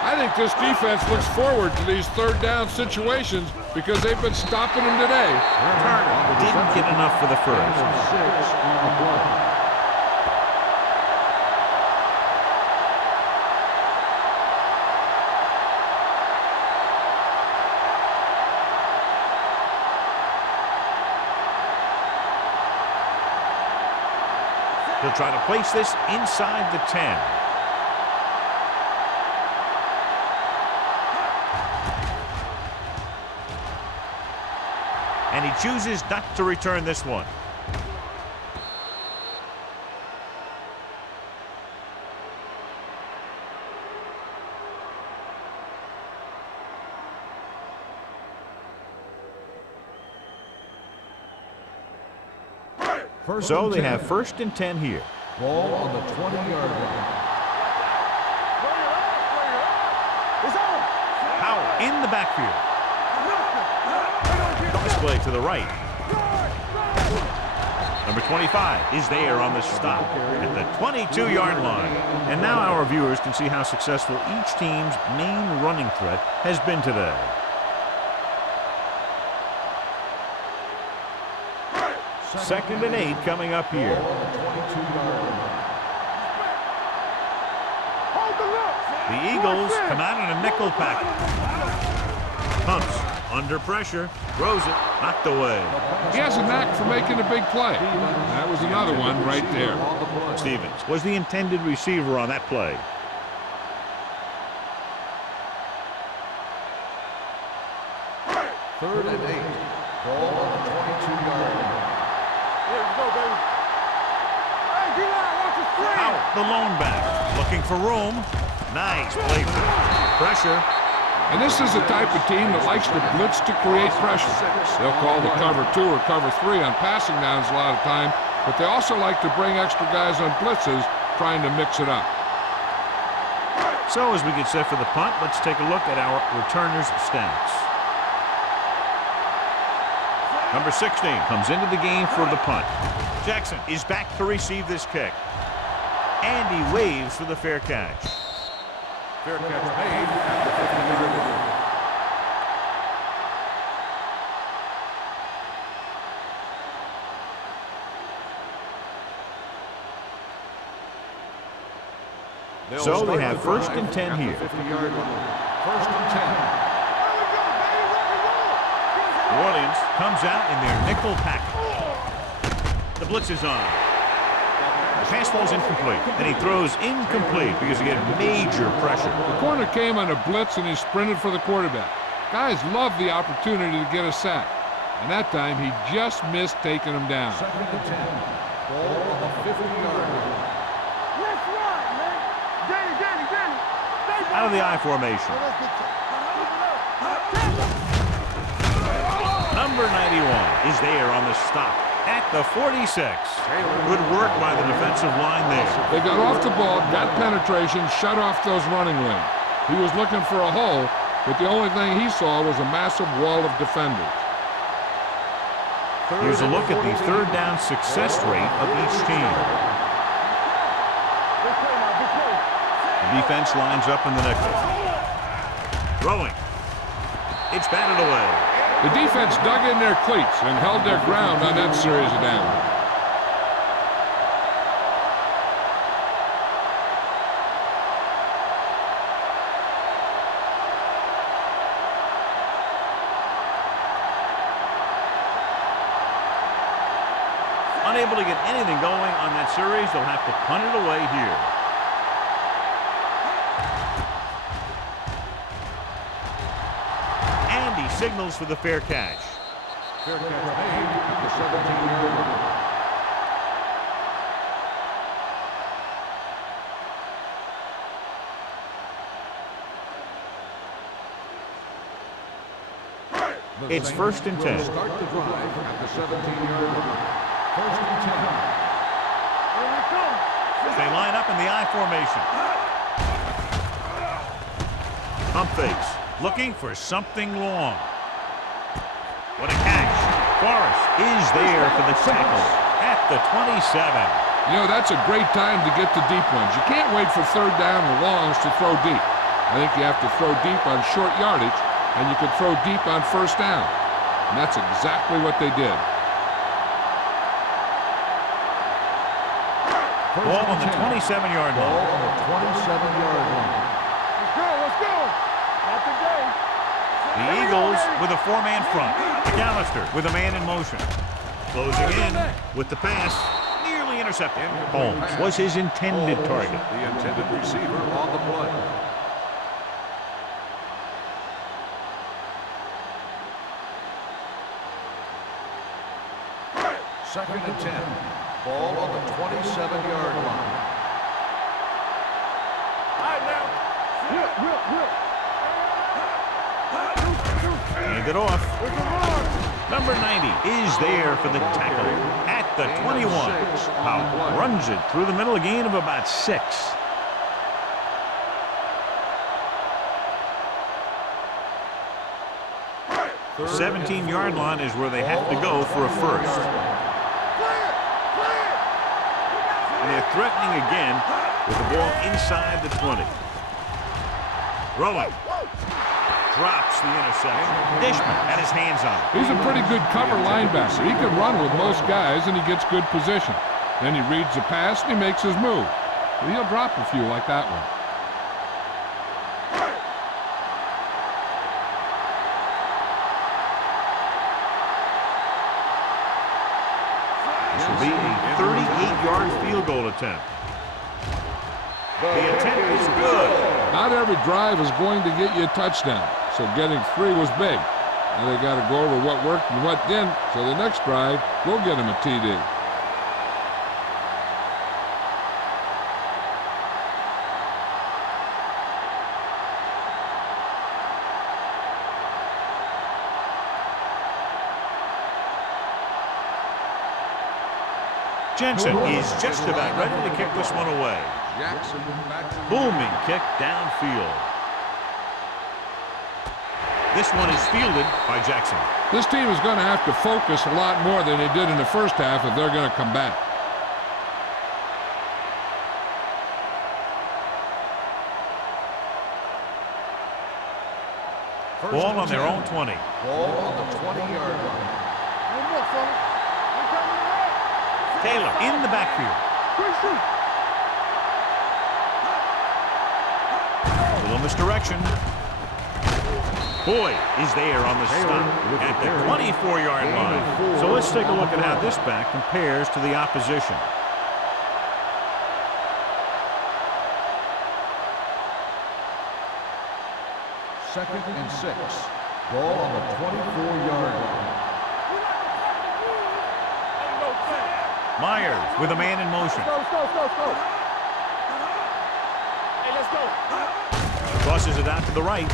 I think this defense looks forward to these third down situations because they've been stopping them today. Turner didn't get enough for the first. 6 on the play. He'll try to place this inside the 10. And he chooses not to return this one. So they have 1st and 10 here. Ball on the 20-yard line. Powell in the backfield. Cross play to the right. Number 25 is there on the stop at the 22-yard line. And now our viewers can see how successful each team's main running threat has been today. Second and 8 coming up here. The Eagles come out in a nickel package. Pumps under pressure, throws it, knocked away. He has a knack for making a big play. That was another one right there. Stevens was the intended receiver on that play. Third and 8. Ball on the 22-yard line. Powell, the lone back, looking for room. Nice play. Pressure. And this is the type of team that likes to blitz to create pressure. They'll call the cover 2 or cover 3 on passing downs a lot of time, but they also like to bring extra guys on blitzes, trying to mix it up. So as we get set for the punt, let's take a look at our returners' stats. Number 16 comes into the game for the punt. Jackson is back to receive this kick. And he waves for the fair catch. Fair catch made at the 50-yard line. So they have 1st and 10 here. 50-yard line. 1st and 10. New Orleans comes out in their nickel package. The blitz is on. The pass falls incomplete, and he throws incomplete because he had major pressure. The corner came on a blitz, and he sprinted for the quarterback. Guys love the opportunity to get a sack, and that time he just missed taking him down. 2nd and 10. Ball on the 50-yard line. Out of the I formation. Number 91 is there on the stop at the 46. Good work by the defensive line there. They got off the ball, got penetration, shut off those running lanes. He was looking for a hole, but the only thing he saw was a massive wall of defenders. Here's a look at the third down success rate of each team. The defense lines up in the nickel. Throwing. It's batted away. The defense dug in their cleats and held their ground on that series of downs. Unable to get anything going on that series, they'll have to punt it away here. Signals for the fair catch. Fair catch made at the 17-yard line. It's first and 10. Start the drive at the 17-yard line. First and 10. Here we come. They line up in the I formation. Pump fakes, looking for something long. What a catch. Forrest is there for the tackle at the 27. You know, that's a great time to get the deep ones. You can't wait for third down or longs to throw deep. I think you have to throw deep on short yardage, and you can throw deep on first down. And that's exactly what they did. Ball on the 27-yard line. Ball on the 27-yard line. Let's go, let's go. Not today. The Eagles with a four-man front. McAllister with a man in motion. Closing in with the pass. Nearly intercepted. Holmes was his intended target. The intended receiver on the play. Second and 10. Ball on the 27-yard line. All right, now. Hand it off. Number 90 is there for the tackle at the 21. Powell runs it through the middle, a gain of about 6. The 17-yard line is where they have to go for a first. And they're threatening again with the ball inside the 20. Rolling. Drops the interception. Dishman had his hands on it. He's a pretty good cover linebacker. He can run with most guys, and he gets good position. Then he reads the pass, and he makes his move. But he'll drop a few like that one. This will be a 38-yard field goal attempt. The attempt is good. Not every drive is going to get you a touchdown, so getting 3 was big. Now they got to go over what worked and what didn't, so the next drive will get him a TD. Jensen is just about ready to kick this one away. Jackson back. Booming kick downfield. This one is fielded by Jackson. This team is going to have to focus a lot more than they did in the first half if they're going to come back. Ball on their own 20. Ball on the 20-yard line. One more, fella. We're coming around. Taylor in the backfield. Quick shoot. A little misdirection. Boyd is there on the stop at the 24-yard line. So let's take a look at how this back compares to the opposition. Second and 6. Ball on the 24-yard line. Ain't no thing. Myers with a man in motion. Let's go. Hey, let's go. Crosses it out to the right.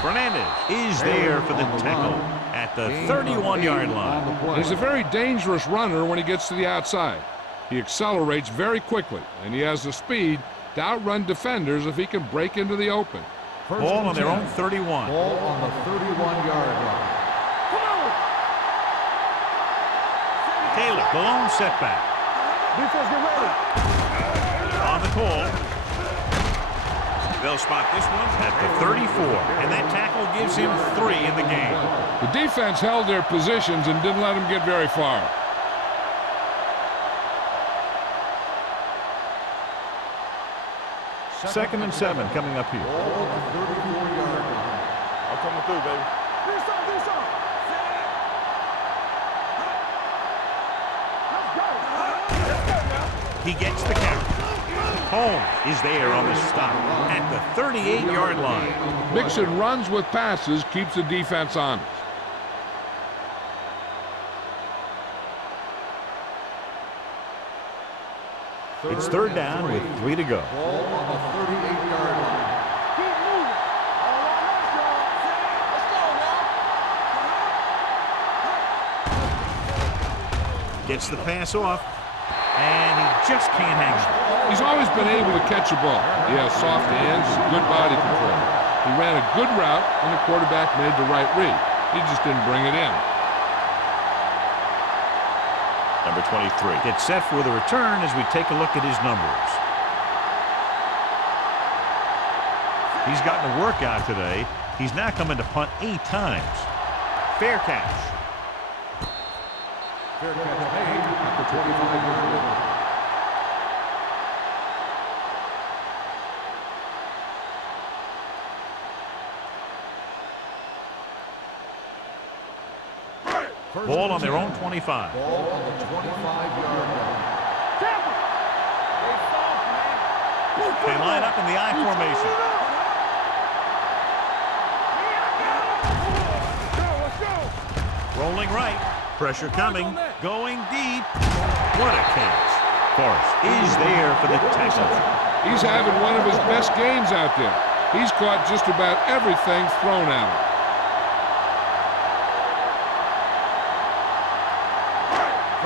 Fernandez is there for the tackle at the 31-yard line. He's a very dangerous runner when he gets to the outside. He accelerates very quickly, and he has the speed to outrun defenders if he can break into the open. Ball on their own 31. Ball on the 31-yard line. Taylor, the lone setback. Defense, get ready. On the call. They'll spot this one at the 34, and that tackle gives him 3 in the game. The defense held their positions and didn't let him get very far. Second and 7 coming up here. Ball on the 34-yard line. I'm coming through, baby. Do something. Let's go now. He gets the carry. Holmes is there on the stop at the 38-yard line. Mixing runs with passes keeps the defense honest. It's third down with 3 to go. Ball on the 38-yard line. Keep moving. All on us, y'all. Let's go, Gets the pass off, and he just can't hang it. He's always been able to catch a ball. He has soft hands and good body control. He ran a good route, and the quarterback made the right read. He just didn't bring it in. Number 23 gets set for the return as we take a look at his numbers. He's gotten a workout today. He's now coming to punt 8 times. Fair catch. Fair catch made at the 25-yard line. Ball on their own 25. Ball on the 25-yard line. They line up in the I formation. Rolling right. Pressure coming. Going deep. What a catch. Forrest is there for the tackle. He's having one of his best games out there. He's caught just about everything thrown at him.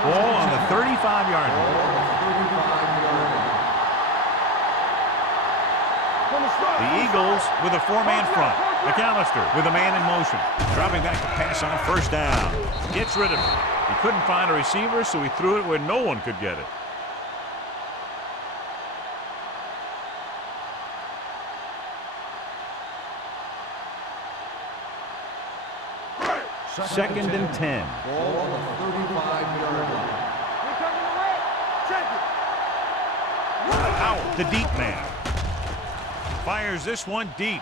Ball on the 35-yard line. The Eagles with a 4-man front. McAllister with a man in motion. Dropping back to pass on first down. Gets rid of it. He couldn't find a receiver, so he threw it where no one could get it. Second and 10. Ball on the 35-yard line. Out the deep man. Fires this one deep.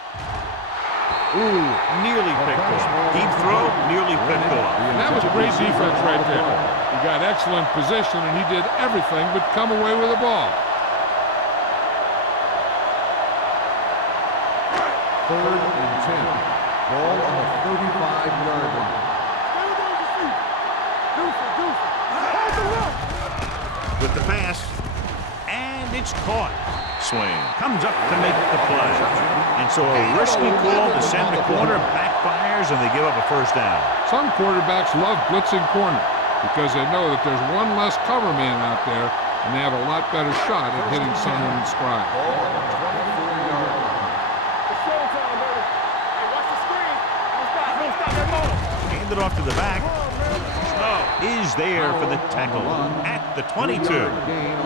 Ooh, nearly picked off. Deep throw, nearly picked off. That was great defense right there. He got excellent position, and he did everything but come away with the ball. Third and 10. Ball on the 35-yard line. With the pass, and it's caught. Swain comes up to make the play. And so a risky call to send the corner backfires, and they give up a first down. Some quarterbacks love blitzing corner because they know that there's one less cover man out there, and they have a lot better shot at hitting someone in stride. Ball on the 24-yard line. Handed off to the back. Is there for the tackle at the 22.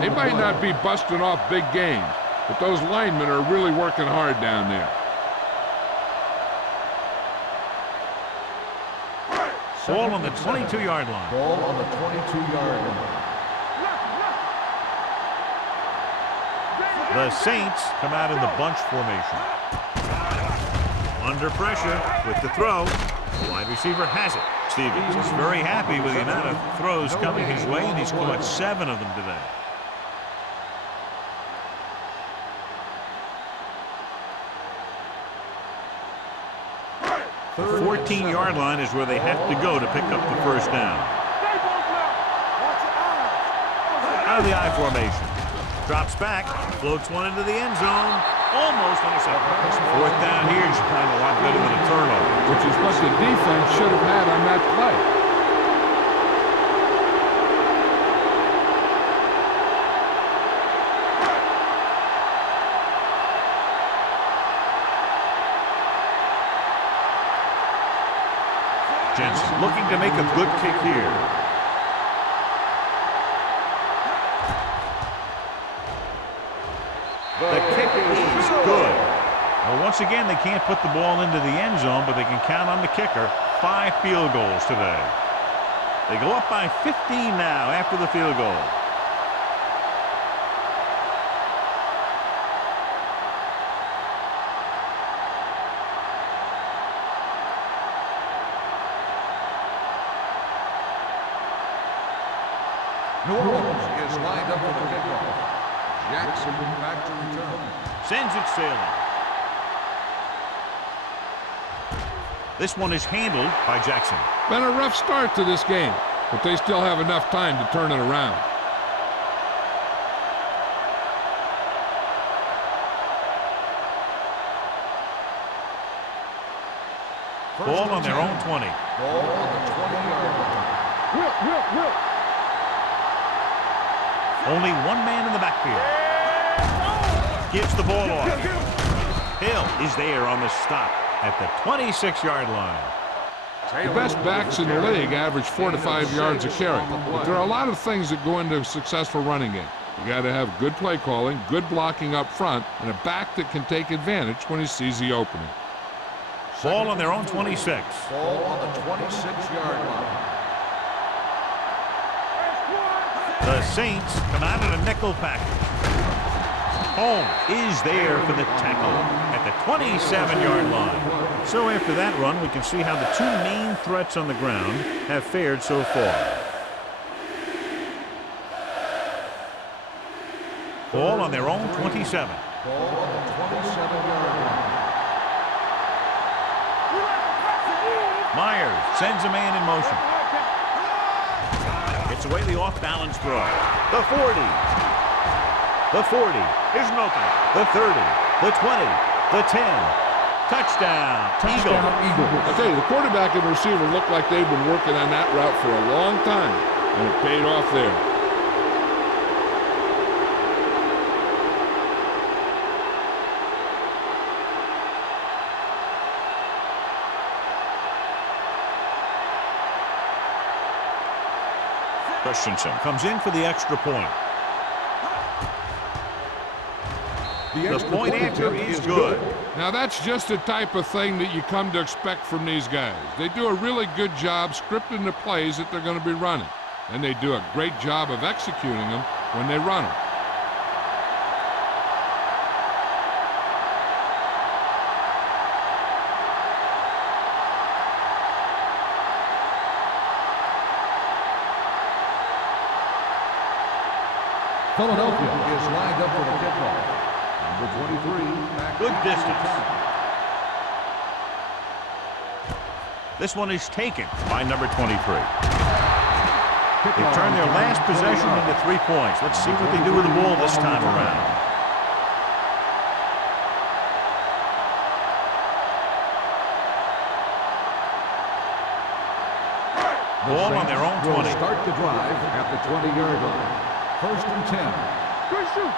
They might not be busting off big games, but those linemen are really working hard down there. Ball on the 22-yard line. Ball on the 22-yard line. The Saints come out in the bunch formation. Under pressure with the throw. The wide receiver has it. Stevens is very happy with the amount of throws coming his way, and he's caught 7 of them today. The 14-yard line is where they have to go to pick up the first down. Out of the I formation. Drops back, floats one into the end zone. Almost intercepted. Fourth down here is kind of a lot better than a turnover. Which is what the defense should have had on that play. Jensen looking to make a good kick here. The kick is good. Well, once again, they can't put the ball into the end zone, but they can count on the kicker. 5 field goals today. They go up by 15 now after the field goal. New Orleans is lined up for the kickoff. Jackson back to return. Sends it sailing. This one is handled by Jackson. Been a rough start to this game, but they still have enough time to turn it around. Ball on their own 20. Ball on the 20-yard line. Only one man in the backfield. Gives the ball off. Hill is there on the stop at the 26-yard line. The best backs in the league average 4 to 5 yards a carry. But there are a lot of things that go into a successful running game. You got to have good play calling, good blocking up front, and a back that can take advantage when he sees the opening. Ball on their own 26. Ball on the 26-yard line. The Saints come out in a nickel package. Holmes is there for the tackle at the 27-yard line. So after that run, we can see how the two main threats on the ground have fared so far. Ball on their own 27. Ball on the 27-yard line. Myers sends a man in motion. Gets away the off-balance throw. The 40. The 40. Here's an opening. The 30. The 20. The 10. Touchdown. Eagle. I tell you, the quarterback and receiver look like they've been working on that route for a long time, and it paid off there. Christensen comes in for the extra point. The point after is good. Now that's just the type of thing that you come to expect from these guys. They do a really good job scripting the plays that they're going to be running, and they do a great job of executing them when they run them. Philadelphia is lined up for the kickoff. Number 23. Good distance. This one is taken by number 23. They turn their last possession into 3 points. Let's see what they do with the ball this time around. Ball on their own 20. Start the drive at the 20-yard line. 1st and 10. Good shoot.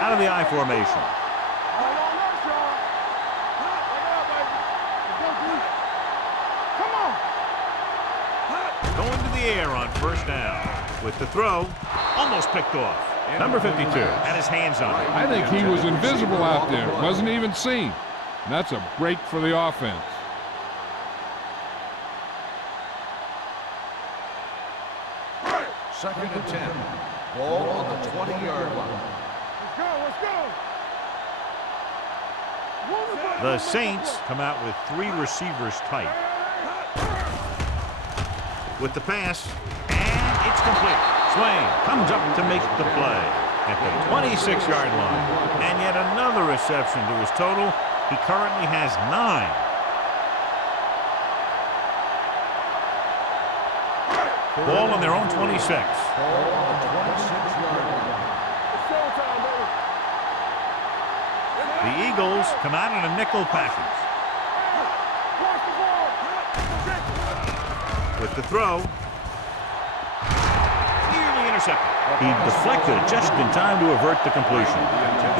Out of the I formation. Going to the air on 1st down. With the throw, almost picked off. Number 52 had his hands on it. I think he was invisible out there. Wasn't even seen. And that's a break for the offense. Second and 10. Ball on the 20-yard line. Let's go. The Saints come out with 3 receivers tight. With the pass, and it's complete. Swain comes up to make the play at the 26-yard line. And yet another reception to his total. He currently has 9. Ball on their own 26. Ball on the 26-yard line. The Eagles come out in a nickel package. With the throw. Nearly intercepted. He deflected it just in time to avert the completion.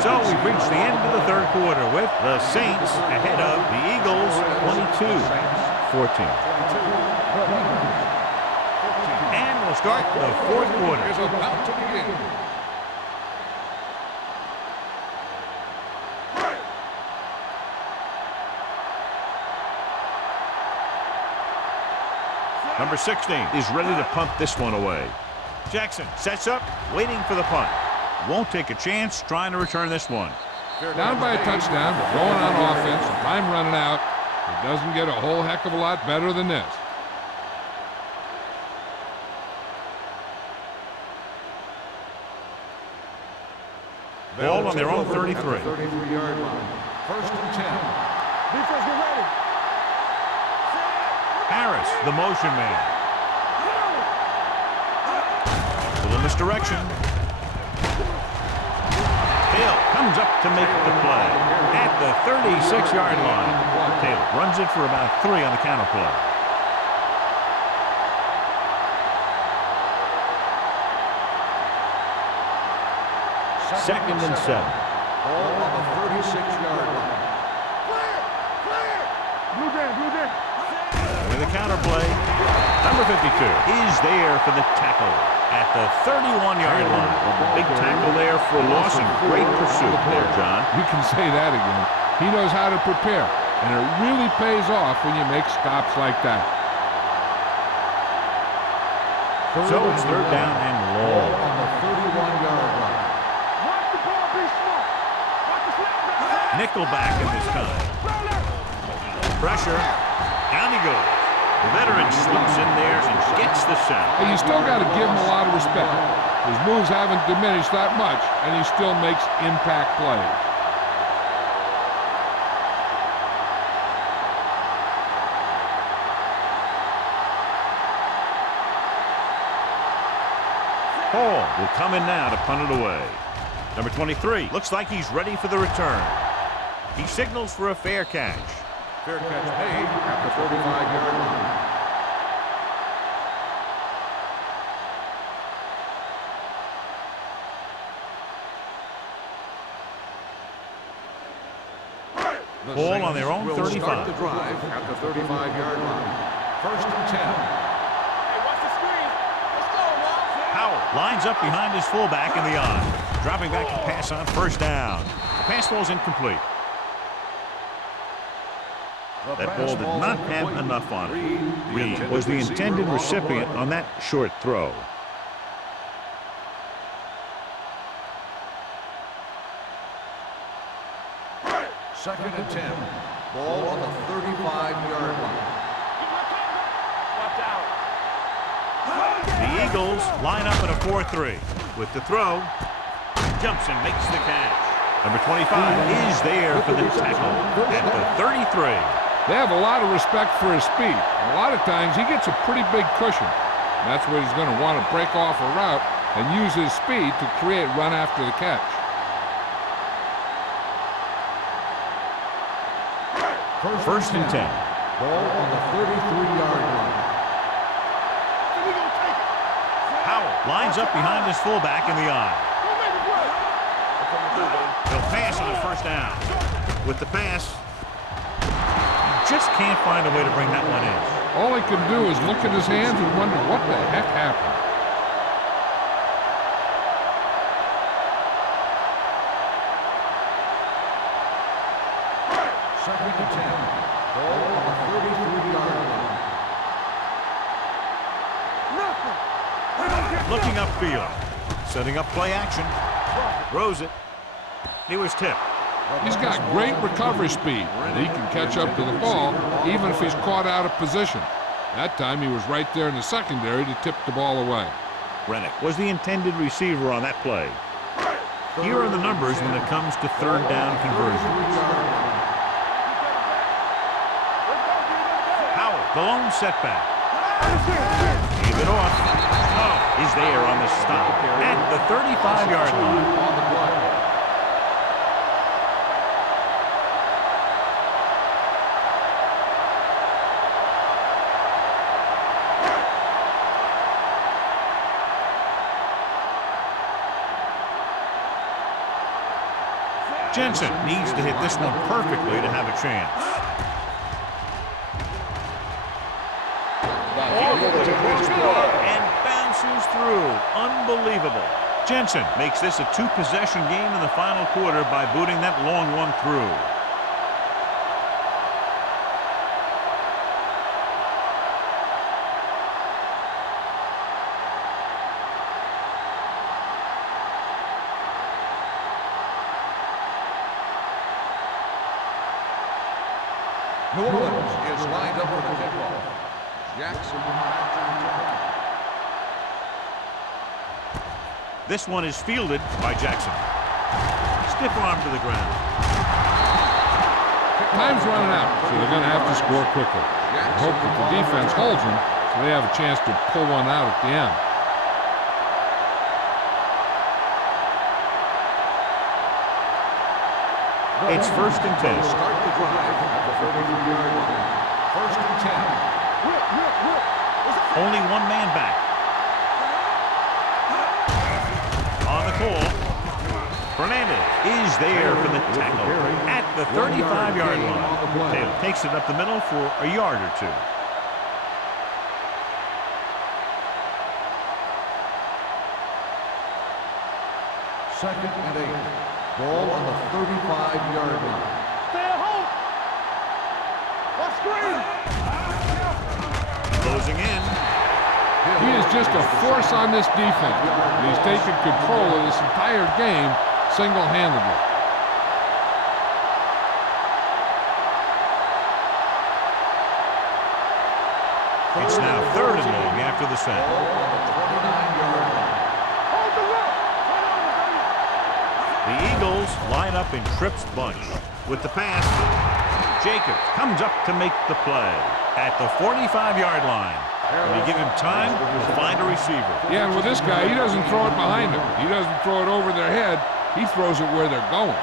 So we've reached the end of the 3rd quarter with the Saints ahead of the Eagles 22-14. And we'll start the 4th quarter. Is about to begin. Number 16 is ready to punt this one away. Jackson sets up, waiting for the punt. Won't take a chance trying to return this one. Down by a touchdown, but going on offense, time running out. It doesn't get a whole heck of a lot better than this. Ball on their own 33. 33-yard line. 1st and 10. Defense, get ready. Harris, the motion man. Little misdirection. Hill comes up to make the play at the 36-yard line. Taylor runs it for about 3 on the counter play. 2nd and 7. Ball on the 36-yard line. Blue Jay, Blue Jay. With a counter play, number 52 is there for the tackle at the 31-yard line. Big tackle there for Lawson. Great pursuit there, John. You can say that again. He knows how to prepare, and it really pays off when you make stops like that. So it's 3rd down and long. On the 31-yard line. Watch the ball, be smart. Watch the snap. Nickel back in this time. Pressure. Down he goes. The veteran slips in there and gets the sack. Hey, you still got to give him a lot of respect. His moves haven't diminished that much, and he still makes impact plays. Hall will come in now to punt it away. Number 23 looks like he's ready for the return. He signals for a fair catch. Fair catch made at the 35-yard line. Ball on their own 35. Start the drive at the 35-yard line. 1st and 10. Hey, watch the screen. Let's go, Ralph. Howell lines up behind his fullback in the I. Dropping back to pass on 1st down. The pass ball's incomplete. That ball did not have enough on it. Reed was the intended recipient on that short throw. Second and 10. Ball on the 35-yard line. Watch out. The Eagles line up in a 4-3. With the throw, jumps and makes the catch. Number 25 is there for the tackle at the 33. They have a lot of respect for his speed. A lot of times he gets a pretty big cushion. And that's where he's going to want to break off a route and use his speed to create run after the catch. First and 10. Ball on the 33-yard line. Howell lines up behind his fullback in the I. He'll pass on the 1st down. With the pass, just can't find a way to bring that one in. All he can do is look at his hands and wonder what the heck happened. Second and 10. Ball on the 33-yard line. Looking upfield. Setting up play action. Throws it. He was tipped. He's got great recovery speed, and he can catch up to the ball even if he's caught out of position. That time he was right there in the secondary to tip the ball away. Rennick was the intended receiver on that play. Here are the numbers when it comes to 3rd down conversion. Howell, the lone setback. Gave it off. Oh, he's there on the stop at the 35-yard line. Jensen needs to hit this one perfectly to have a chance. And bounces through. Unbelievable. Jensen makes this a 2-possession game in the final quarter by booting that long one through. New Orleans is lined up for the kickoff. Jackson back to return. This one is fielded by Jackson. Stiff arm to the ground. Time's running out, so they're going to have to score quickly. Hope that the defense holds them so they have a chance to pull one out at the end. It's 1st and 10. Start the drive at the 33-yard line. 1st and 10. Only one man back. On the call. Fernandez is there for the tackle at the 35-yard line. Taylor takes it up the middle for a yard or two. Second and 8. Ball on the 35-yard line. Stay at home. Watch screen. Closing in. He is just a force on this defense. He's taken control of this entire game single-handedly. It's now 3rd and long after the snap. Ball on the 29-yard line. Hold the rock. The Eagles line up in Tripp's bunch. With the pass, Jacobs comes up to make the play at the 45-yard line. They give him time to find a receiver. Yeah, and with this guy, he doesn't throw it behind him. He doesn't throw it over their head. He throws it where they're going.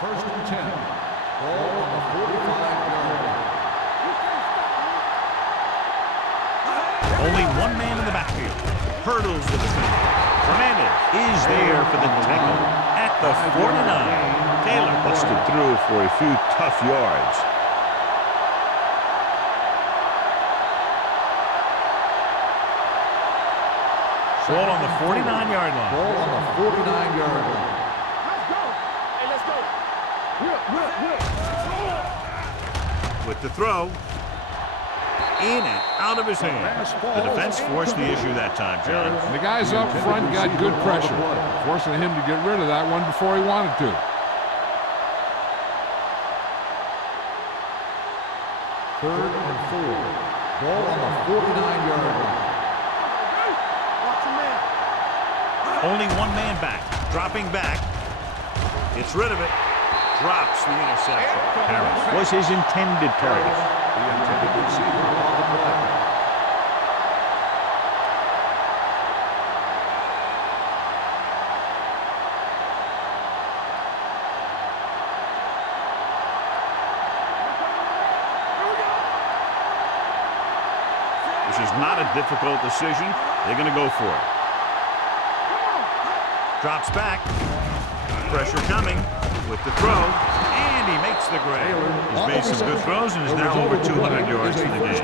First and 10. Ball on the 45-yard line. Only one man in the backfield. Hurdles the defender. Fernandez is there for the tackle at the 49. Taylor busted through for a few tough yards. Ball on the 49-yard line. Ball on the 49-yard line. Let's go. Hey, let's go. Whip. With the throw. In and out of his hand. The defense forced the issue that time, John. And the guys up front got good pressure, forcing him to get rid of that one before he wanted to. Third and 4. Ball on the 49-yard line. Watch your man. Only one man back. Dropping back. Gets rid of it. Drops the interception. Harris was his intended target. The intended receiver on the play. This is not a difficult decision. They're going to go for it. Drops back. Pressure coming with the throw. And he makes the grab. He's made some good throws and is now over 200 yards for the game.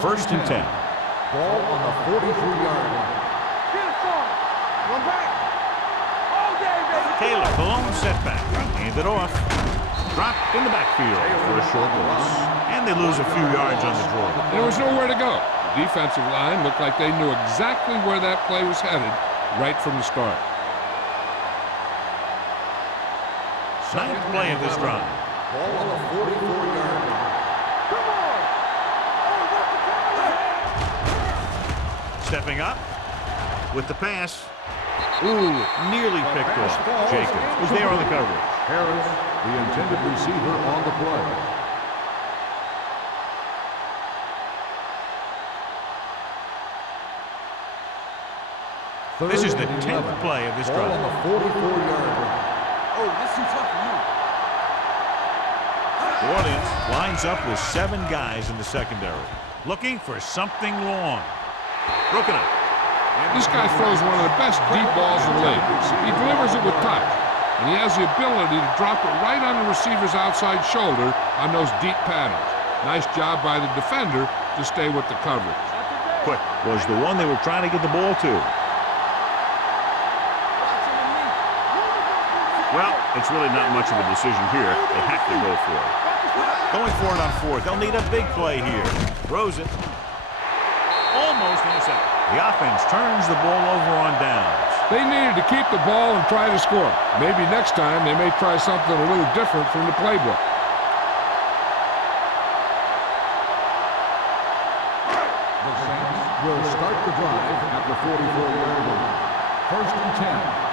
First and 10. Ball on the 43-yard line. Get it, son. Run back. All day, baby. Taylor, the lone setback. Handed off. Dropped in the backfield for a short loss. And they lose a few yards on the draw. There was nowhere to go. The defensive line looked like they knew exactly where that play was headed right from the start. Ninth play of this drive. Ball on the 44-yard line. Come on. Oh, work the power. Stepping up with the pass. Ooh, nearly picked off. Jacobs was there on the coverage. Harris, the intended receiver on the play. This is the 10th play of this Ball on drive. the 44-yard line. Oh, this is tough for you. New Orleans lines up with 7 guys in the secondary, looking for something long. Broken up. This guy throws one of the best deep balls in the league. He delivers it with touch, and he has the ability to drop it right on the receiver's outside shoulder on those deep patterns. Nice job by the defender to stay with the coverage. Quick was the one they were trying to get the ball to. Well, it's really not much of a decision here. They have to go for it. Going for it on 4th. They'll need a big play here. Throws it. Almost intercepted. The offense turns the ball over on downs. They needed to keep the ball and try to score. Maybe next time they may try something a little different from the playbook. The Saints will start the drive at the 44-yard line. First and 10.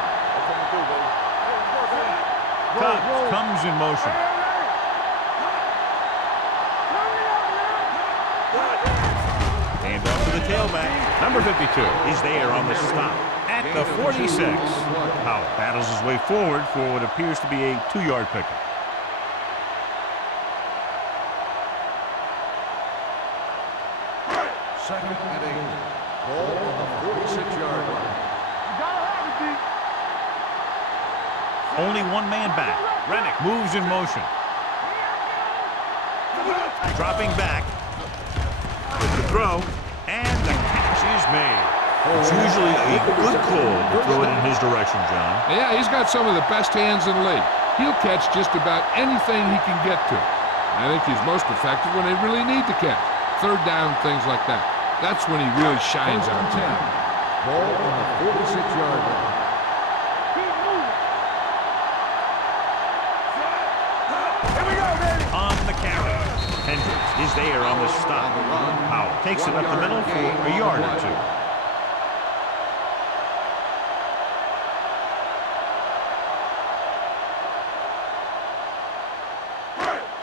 Cox comes in motion. Hand off to the tailback. Number 52 is there on the stop at the 46. Powell battles his way forward for what appears to be a 2-yard pickup. Second and 8. Ball on the 46-yard line. You gotta have it, D. Only one man back. Rennick moves in motion. Dropping back with the throw, and the catch is made. It's usually a good call to throw it in his direction, John. Yeah, he's got some of the best hands in the league. He'll catch just about anything he can get to. I think he's most effective when they really need to catch. Third down, things like that. That's when he really shines out. 10. Ball on the 46-yard line. Keep moving. Here we go, baby. On the carry, Hendricks is there on the stop. Powell takes it up the middle for a yard or two.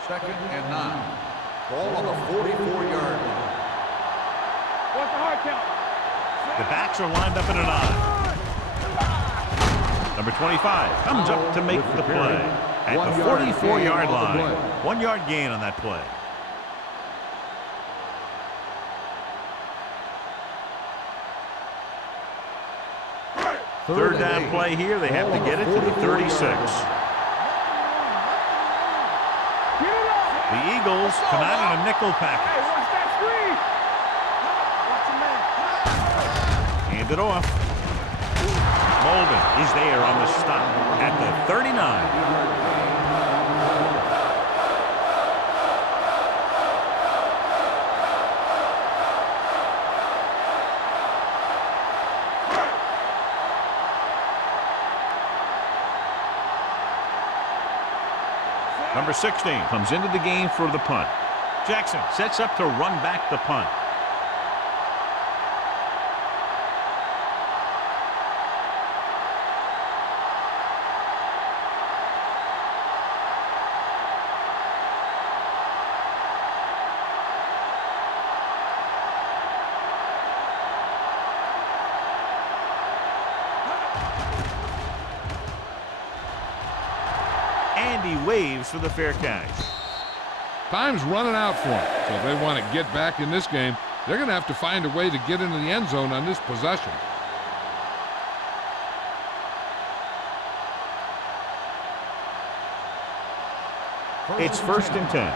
Second and 9. Ball on the 44-yard line. What's the hard count? The backs are lined up in an I. Number 25 comes up to make the play at the 44-yard line. 1-yard gain on that play. Third down play here. They have to get it to the 36. The Eagles come out in a nickel Hey, package. watch that screen. Watch your man. Hand it off. Molden is there on the stop at the 39. Number 16 comes into the game for the punt. Jackson sets up to run back the punt. And he waves for the fair catch. Time's running out for them. So if they want to get back in this game, they're going to have to find a way to get into the end zone on this possession. It's 1st and 10.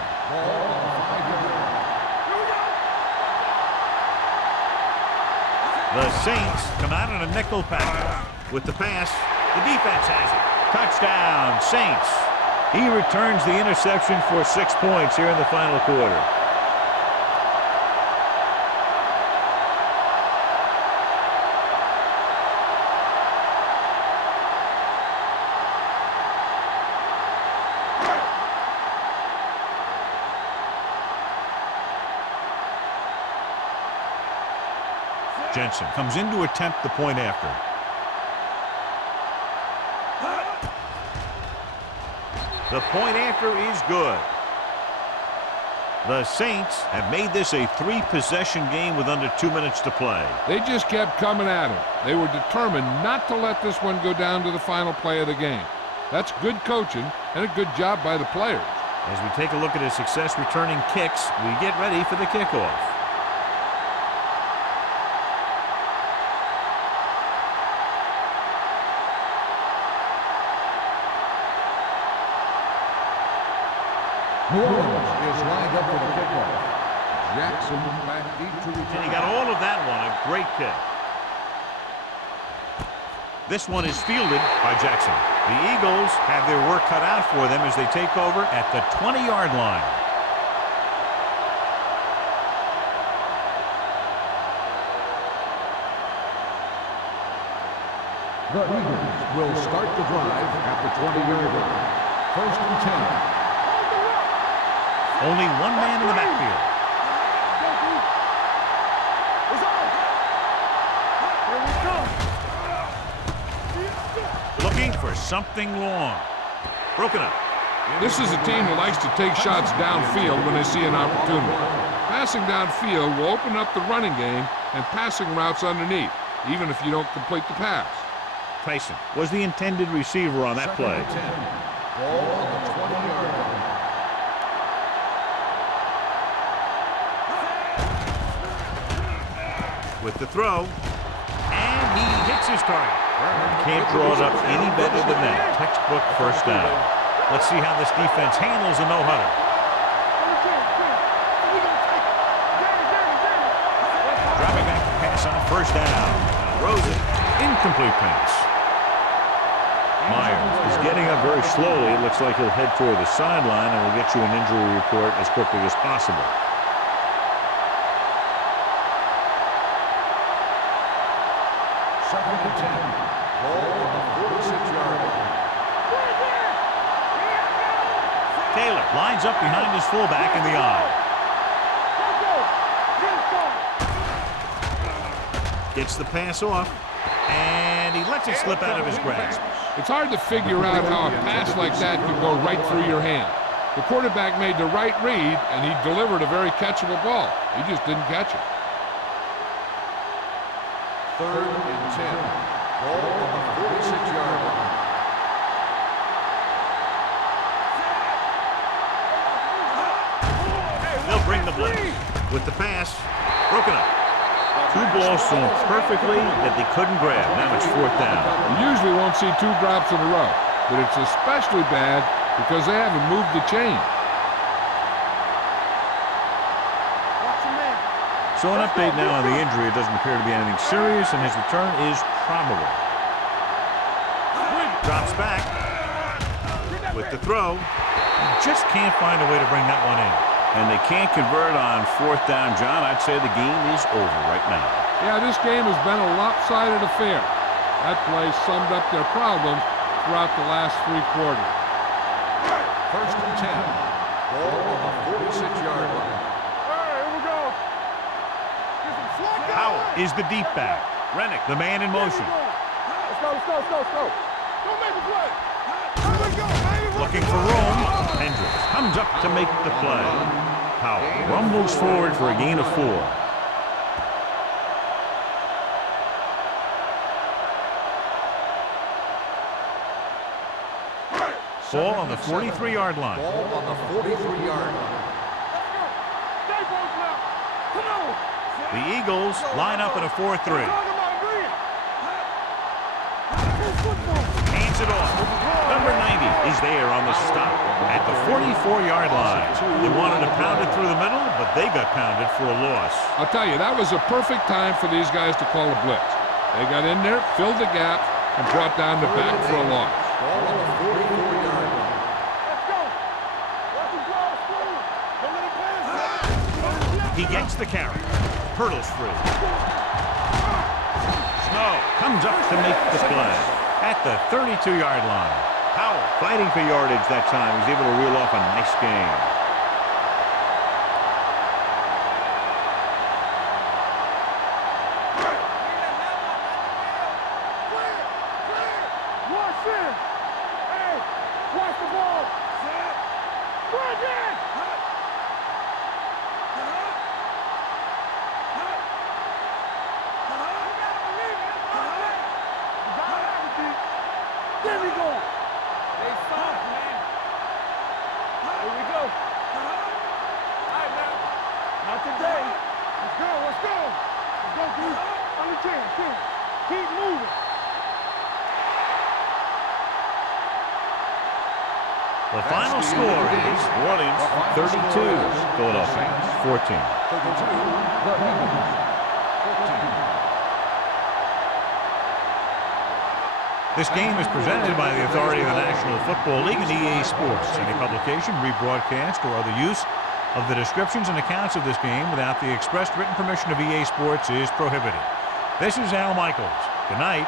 The Saints come out in a nickel package. With the pass, the defense has it. Touchdown, Saints. He returns the interception for 6 points here in the final quarter. Jensen comes in to attempt the point after. The point after is good. The Saints have made this a 3-possession game with under 2 minutes to play. They just kept coming at him. They were determined not to let this one go down to the final play of the game. That's good coaching and a good job by the players. As we take a look at his success returning kicks, we get ready for the kickoff. New Orleans is lined up for the kickoff. Jackson back deep to return. And he got all of that one, a great kick. This one is fielded by Jackson. The Eagles have their work cut out for them as they take over at the 20-yard line. The Eagles will start the drive at the 20-yard line. 1st and 10. Only one man in the backfield. Looking for something long. Broken up. This is a team that likes to take shots downfield when they see an opportunity. Passing downfield will open up the running game and passing routes underneath, even if you don't complete the pass. Tyson was the intended receiver on that play. 10. Ball on the 20-yard line. With the throw, and he hits his target. Can't draw it up any better than that. Textbook first down. Let's see how this defense handles a no-huddle. Dropping back to pass on first down. Throws it. Incomplete pass. Myers is getting up very slowly. It looks like he'll head toward the sideline, and we'll get you an injury report as quickly as possible. Second and 10. Ball on the 46-yard line. Taylor lines up behind his fullback in the eye. Gets the pass off, and he lets it slip out of his grasp. It's hard to figure out how a pass like that could go right through your hand. The quarterback made the right read, and he delivered a very catchable ball. He just didn't catch it. Third and 10. Ball on the 46-yard line. They'll bring the blitz. With the pass, broken up. Two balls thrown perfectly that they couldn't grab. Now it's fourth down. You usually won't see two drops in a row, but it's especially bad because they haven't moved the chain. So an update now on the injury. It doesn't appear to be anything serious, and his return is probable. Drops back with the throw. He just can't find a way to bring that one in. And they can't convert on fourth down, John. I'd say the game is over right now. Yeah, this game has been a lopsided affair. That play summed up their problems throughout the last three quarters. First and 10. Ball on the 46-yard line. Howell is the deep back. Rennick, the man in motion. Let's go, let's go, let's go, let's go. Don't make a play. Here we go, baby. Looking for room. Hendricks comes up to make the play. Howell rumbles forward for a gain of 4. Ball on the 43-yard line. Ball on the 43-yard line. Come on. The Eagles line up in a 4-3. Hands it off. Number 90 is there on the stop at the 44-yard line. They wanted to pound it through the middle, but they got pounded for a loss. I'll tell you, that was a perfect time for these guys to call a blitz. They got in there, filled the gap, and brought down the back for a loss. Ball on the 44-yard line. Let's go. Watch him draw the screen. Don't let him pass. He gets the carry. Hurdles free. Snow comes up to make the play at the 32-yard line. Howell fighting for yardage that time. He's able to reel off a nice gain. Watch him. Hey, watch the ball. Bridge it. There we go. They soft, man. Here we go. All right, now. Not today. Let's go, let's go. Let's go, dude. On the 10. Keep moving. The final score is New Orleans 32, Philadelphia 14. 32, the Eagles, 14. This game is presented by the authority of the National Football League and EA Sports. Any publication, rebroadcast, or other use of the descriptions and accounts of this game without the expressed written permission of EA Sports is prohibited. This is Al Michaels. Good night.